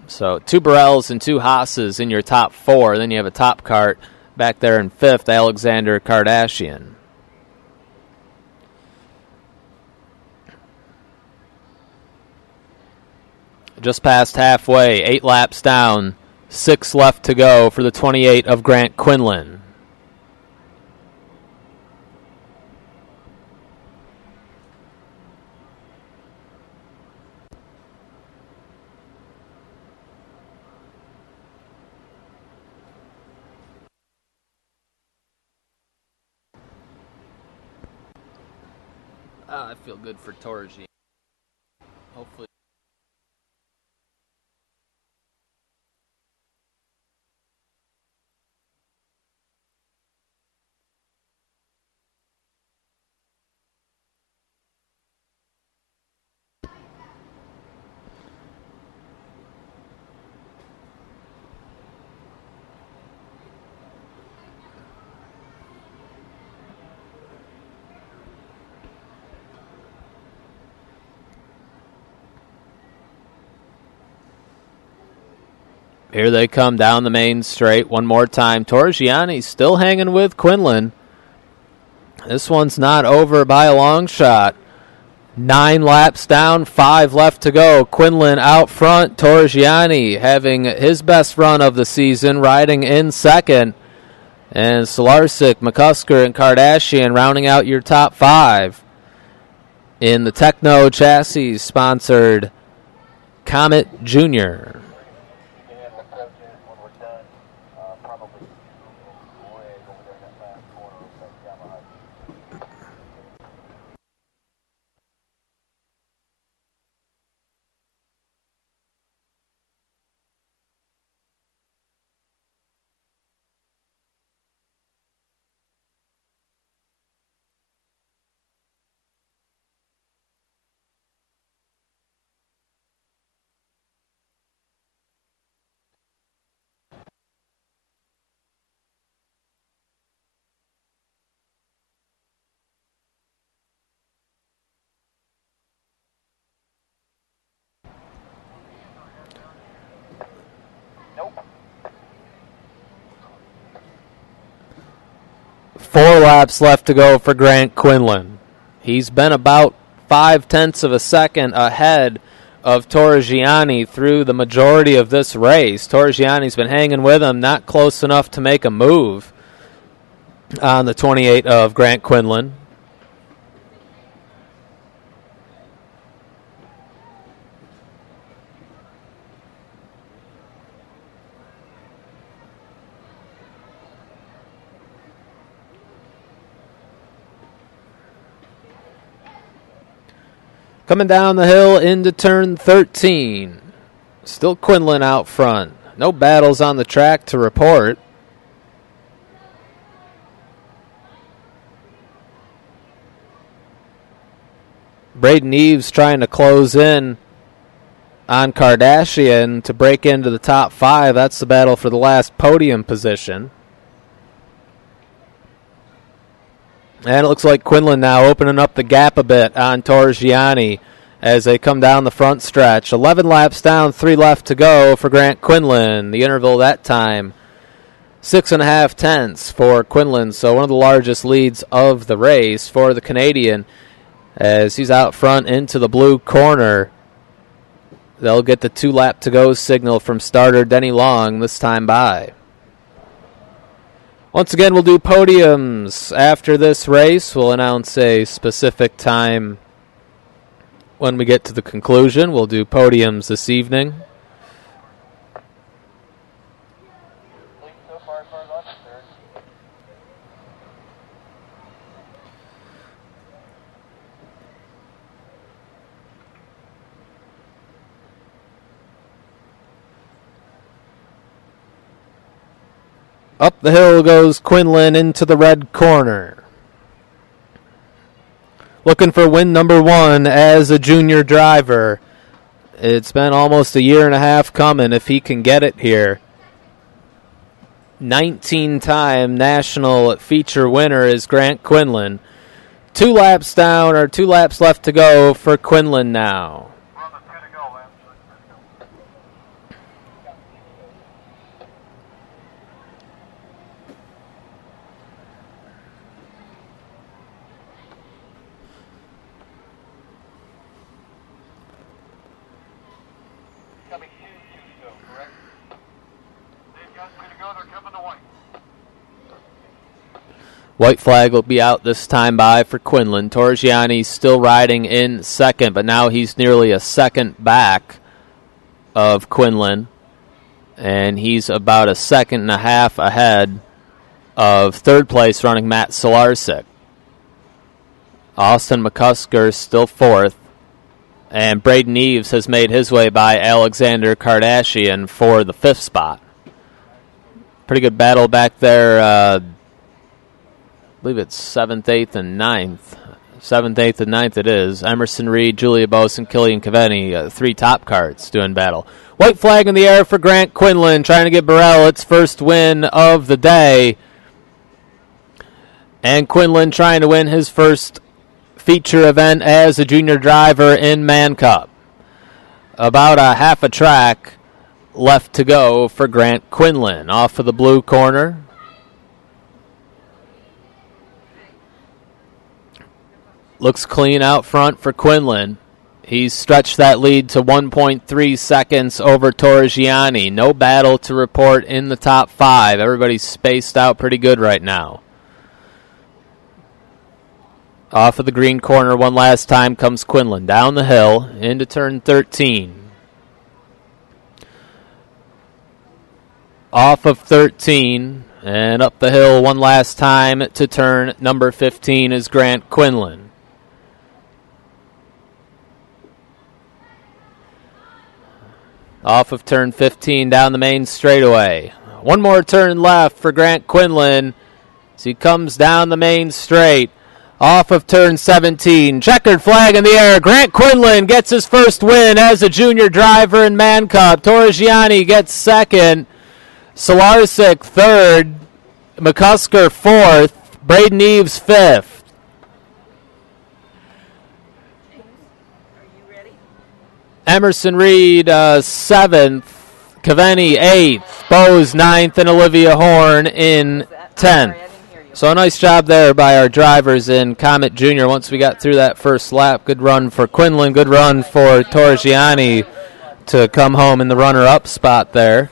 So 2 Burrells and 2 Haas's in your top four. Then you have a top cart back there in fifth, Alexander Kardashian. Just past halfway, 8 laps down, 6 left to go for the 28 of Grant Quinlan. I feel good for Torgi. Hopefully. Here they come down the main straight one more time. Torrigiani still hanging with Quinlan. This one's not over by a long shot. 9 laps down, 5 left to go. Quinlan out front. Torrigiani having his best run of the season, riding in second. And Solarsik, McCusker, and Kardashian rounding out your top 5 in the Techno Chassis sponsored Comet Jr. Four laps left to go for Grant Quinlan. He's been about 0.5 of a second ahead of Torrigiani through the majority of this race. Torrigiani's been hanging with him, not close enough to make a move on the 28 of Grant Quinlan. Coming down the hill into turn 13. Still Quinlan out front. No battles on the track to report. Braden Eves trying to close in on Kardashian to break into the top 5. That's the battle for the last podium position. And it looks like Quinlan now opening up the gap a bit on Torrigiani as they come down the front stretch. 11 laps down, 3 left to go for Grant Quinlan. The interval that time, 6.5 tenths for Quinlan, so one of the largest leads of the race for the Canadian as he's out front into the blue corner. They'll get the 2 lap to go signal from starter Denny Long this time by. Once again, we'll do podiums after this race. We'll announce a specific time when we get to the conclusion. We'll do podiums this evening. Up the hill goes Quinlan into the red corner. Looking for win number 1 as a junior driver. It's been almost a year and a half coming if he can get it here. 19-time national feature winner is Grant Quinlan. 2 laps down, or 2 laps left to go for Quinlan now. White flag will be out this time by for Quinlan. Torrigiani still riding in second, but now he's nearly a second back of Quinlan. And he's about a second and a half ahead of third place running Matt Solarczyk. Austin McCusker still fourth. And Braden Eves has made his way by Alexander Kardashian for the 5th spot. Pretty good battle back there. I believe it's 7th, 8th, and 9th. 7th, 8th, and 9th it is. Emerson Reed, Julia Bose, and Killian Caveni, 3 top carts doing battle. White flag in the air for Grant Quinlan, trying to get Burrell its first win of the day. And Quinlan trying to win his first feature event as a junior driver in Man Cup. About a half a track left to go for Grant Quinlan. Off of the blue corner. Looks clean out front for Quinlan. He's stretched that lead to 1.3 seconds over Torrigiani. No battle to report in the top 5. Everybody's spaced out pretty good right now. Off of the green corner one last time comes Quinlan. Down the hill into turn 13. Off of 13 and up the hill one last time to turn number 15 is Grant Quinlan. Off of turn 15 down the main straightaway. One more turn left for Grant Quinlan as he comes down the main straight. Off of turn 17. Checkered flag in the air. Grant Quinlan gets his first win as a junior driver in Man Cup. Torrigiani gets second. Solarczyk third. McCusker fourth. Braden Eves fifth. Emerson Reed, 7th. Caveni, 8th. Bose, 9th. And Olivia Horn in 10th. So a nice job there by our drivers in Comet Junior once we got through that first lap. Good run for Quinlan. Good run for Torrigiani to come home in the runner-up spot there.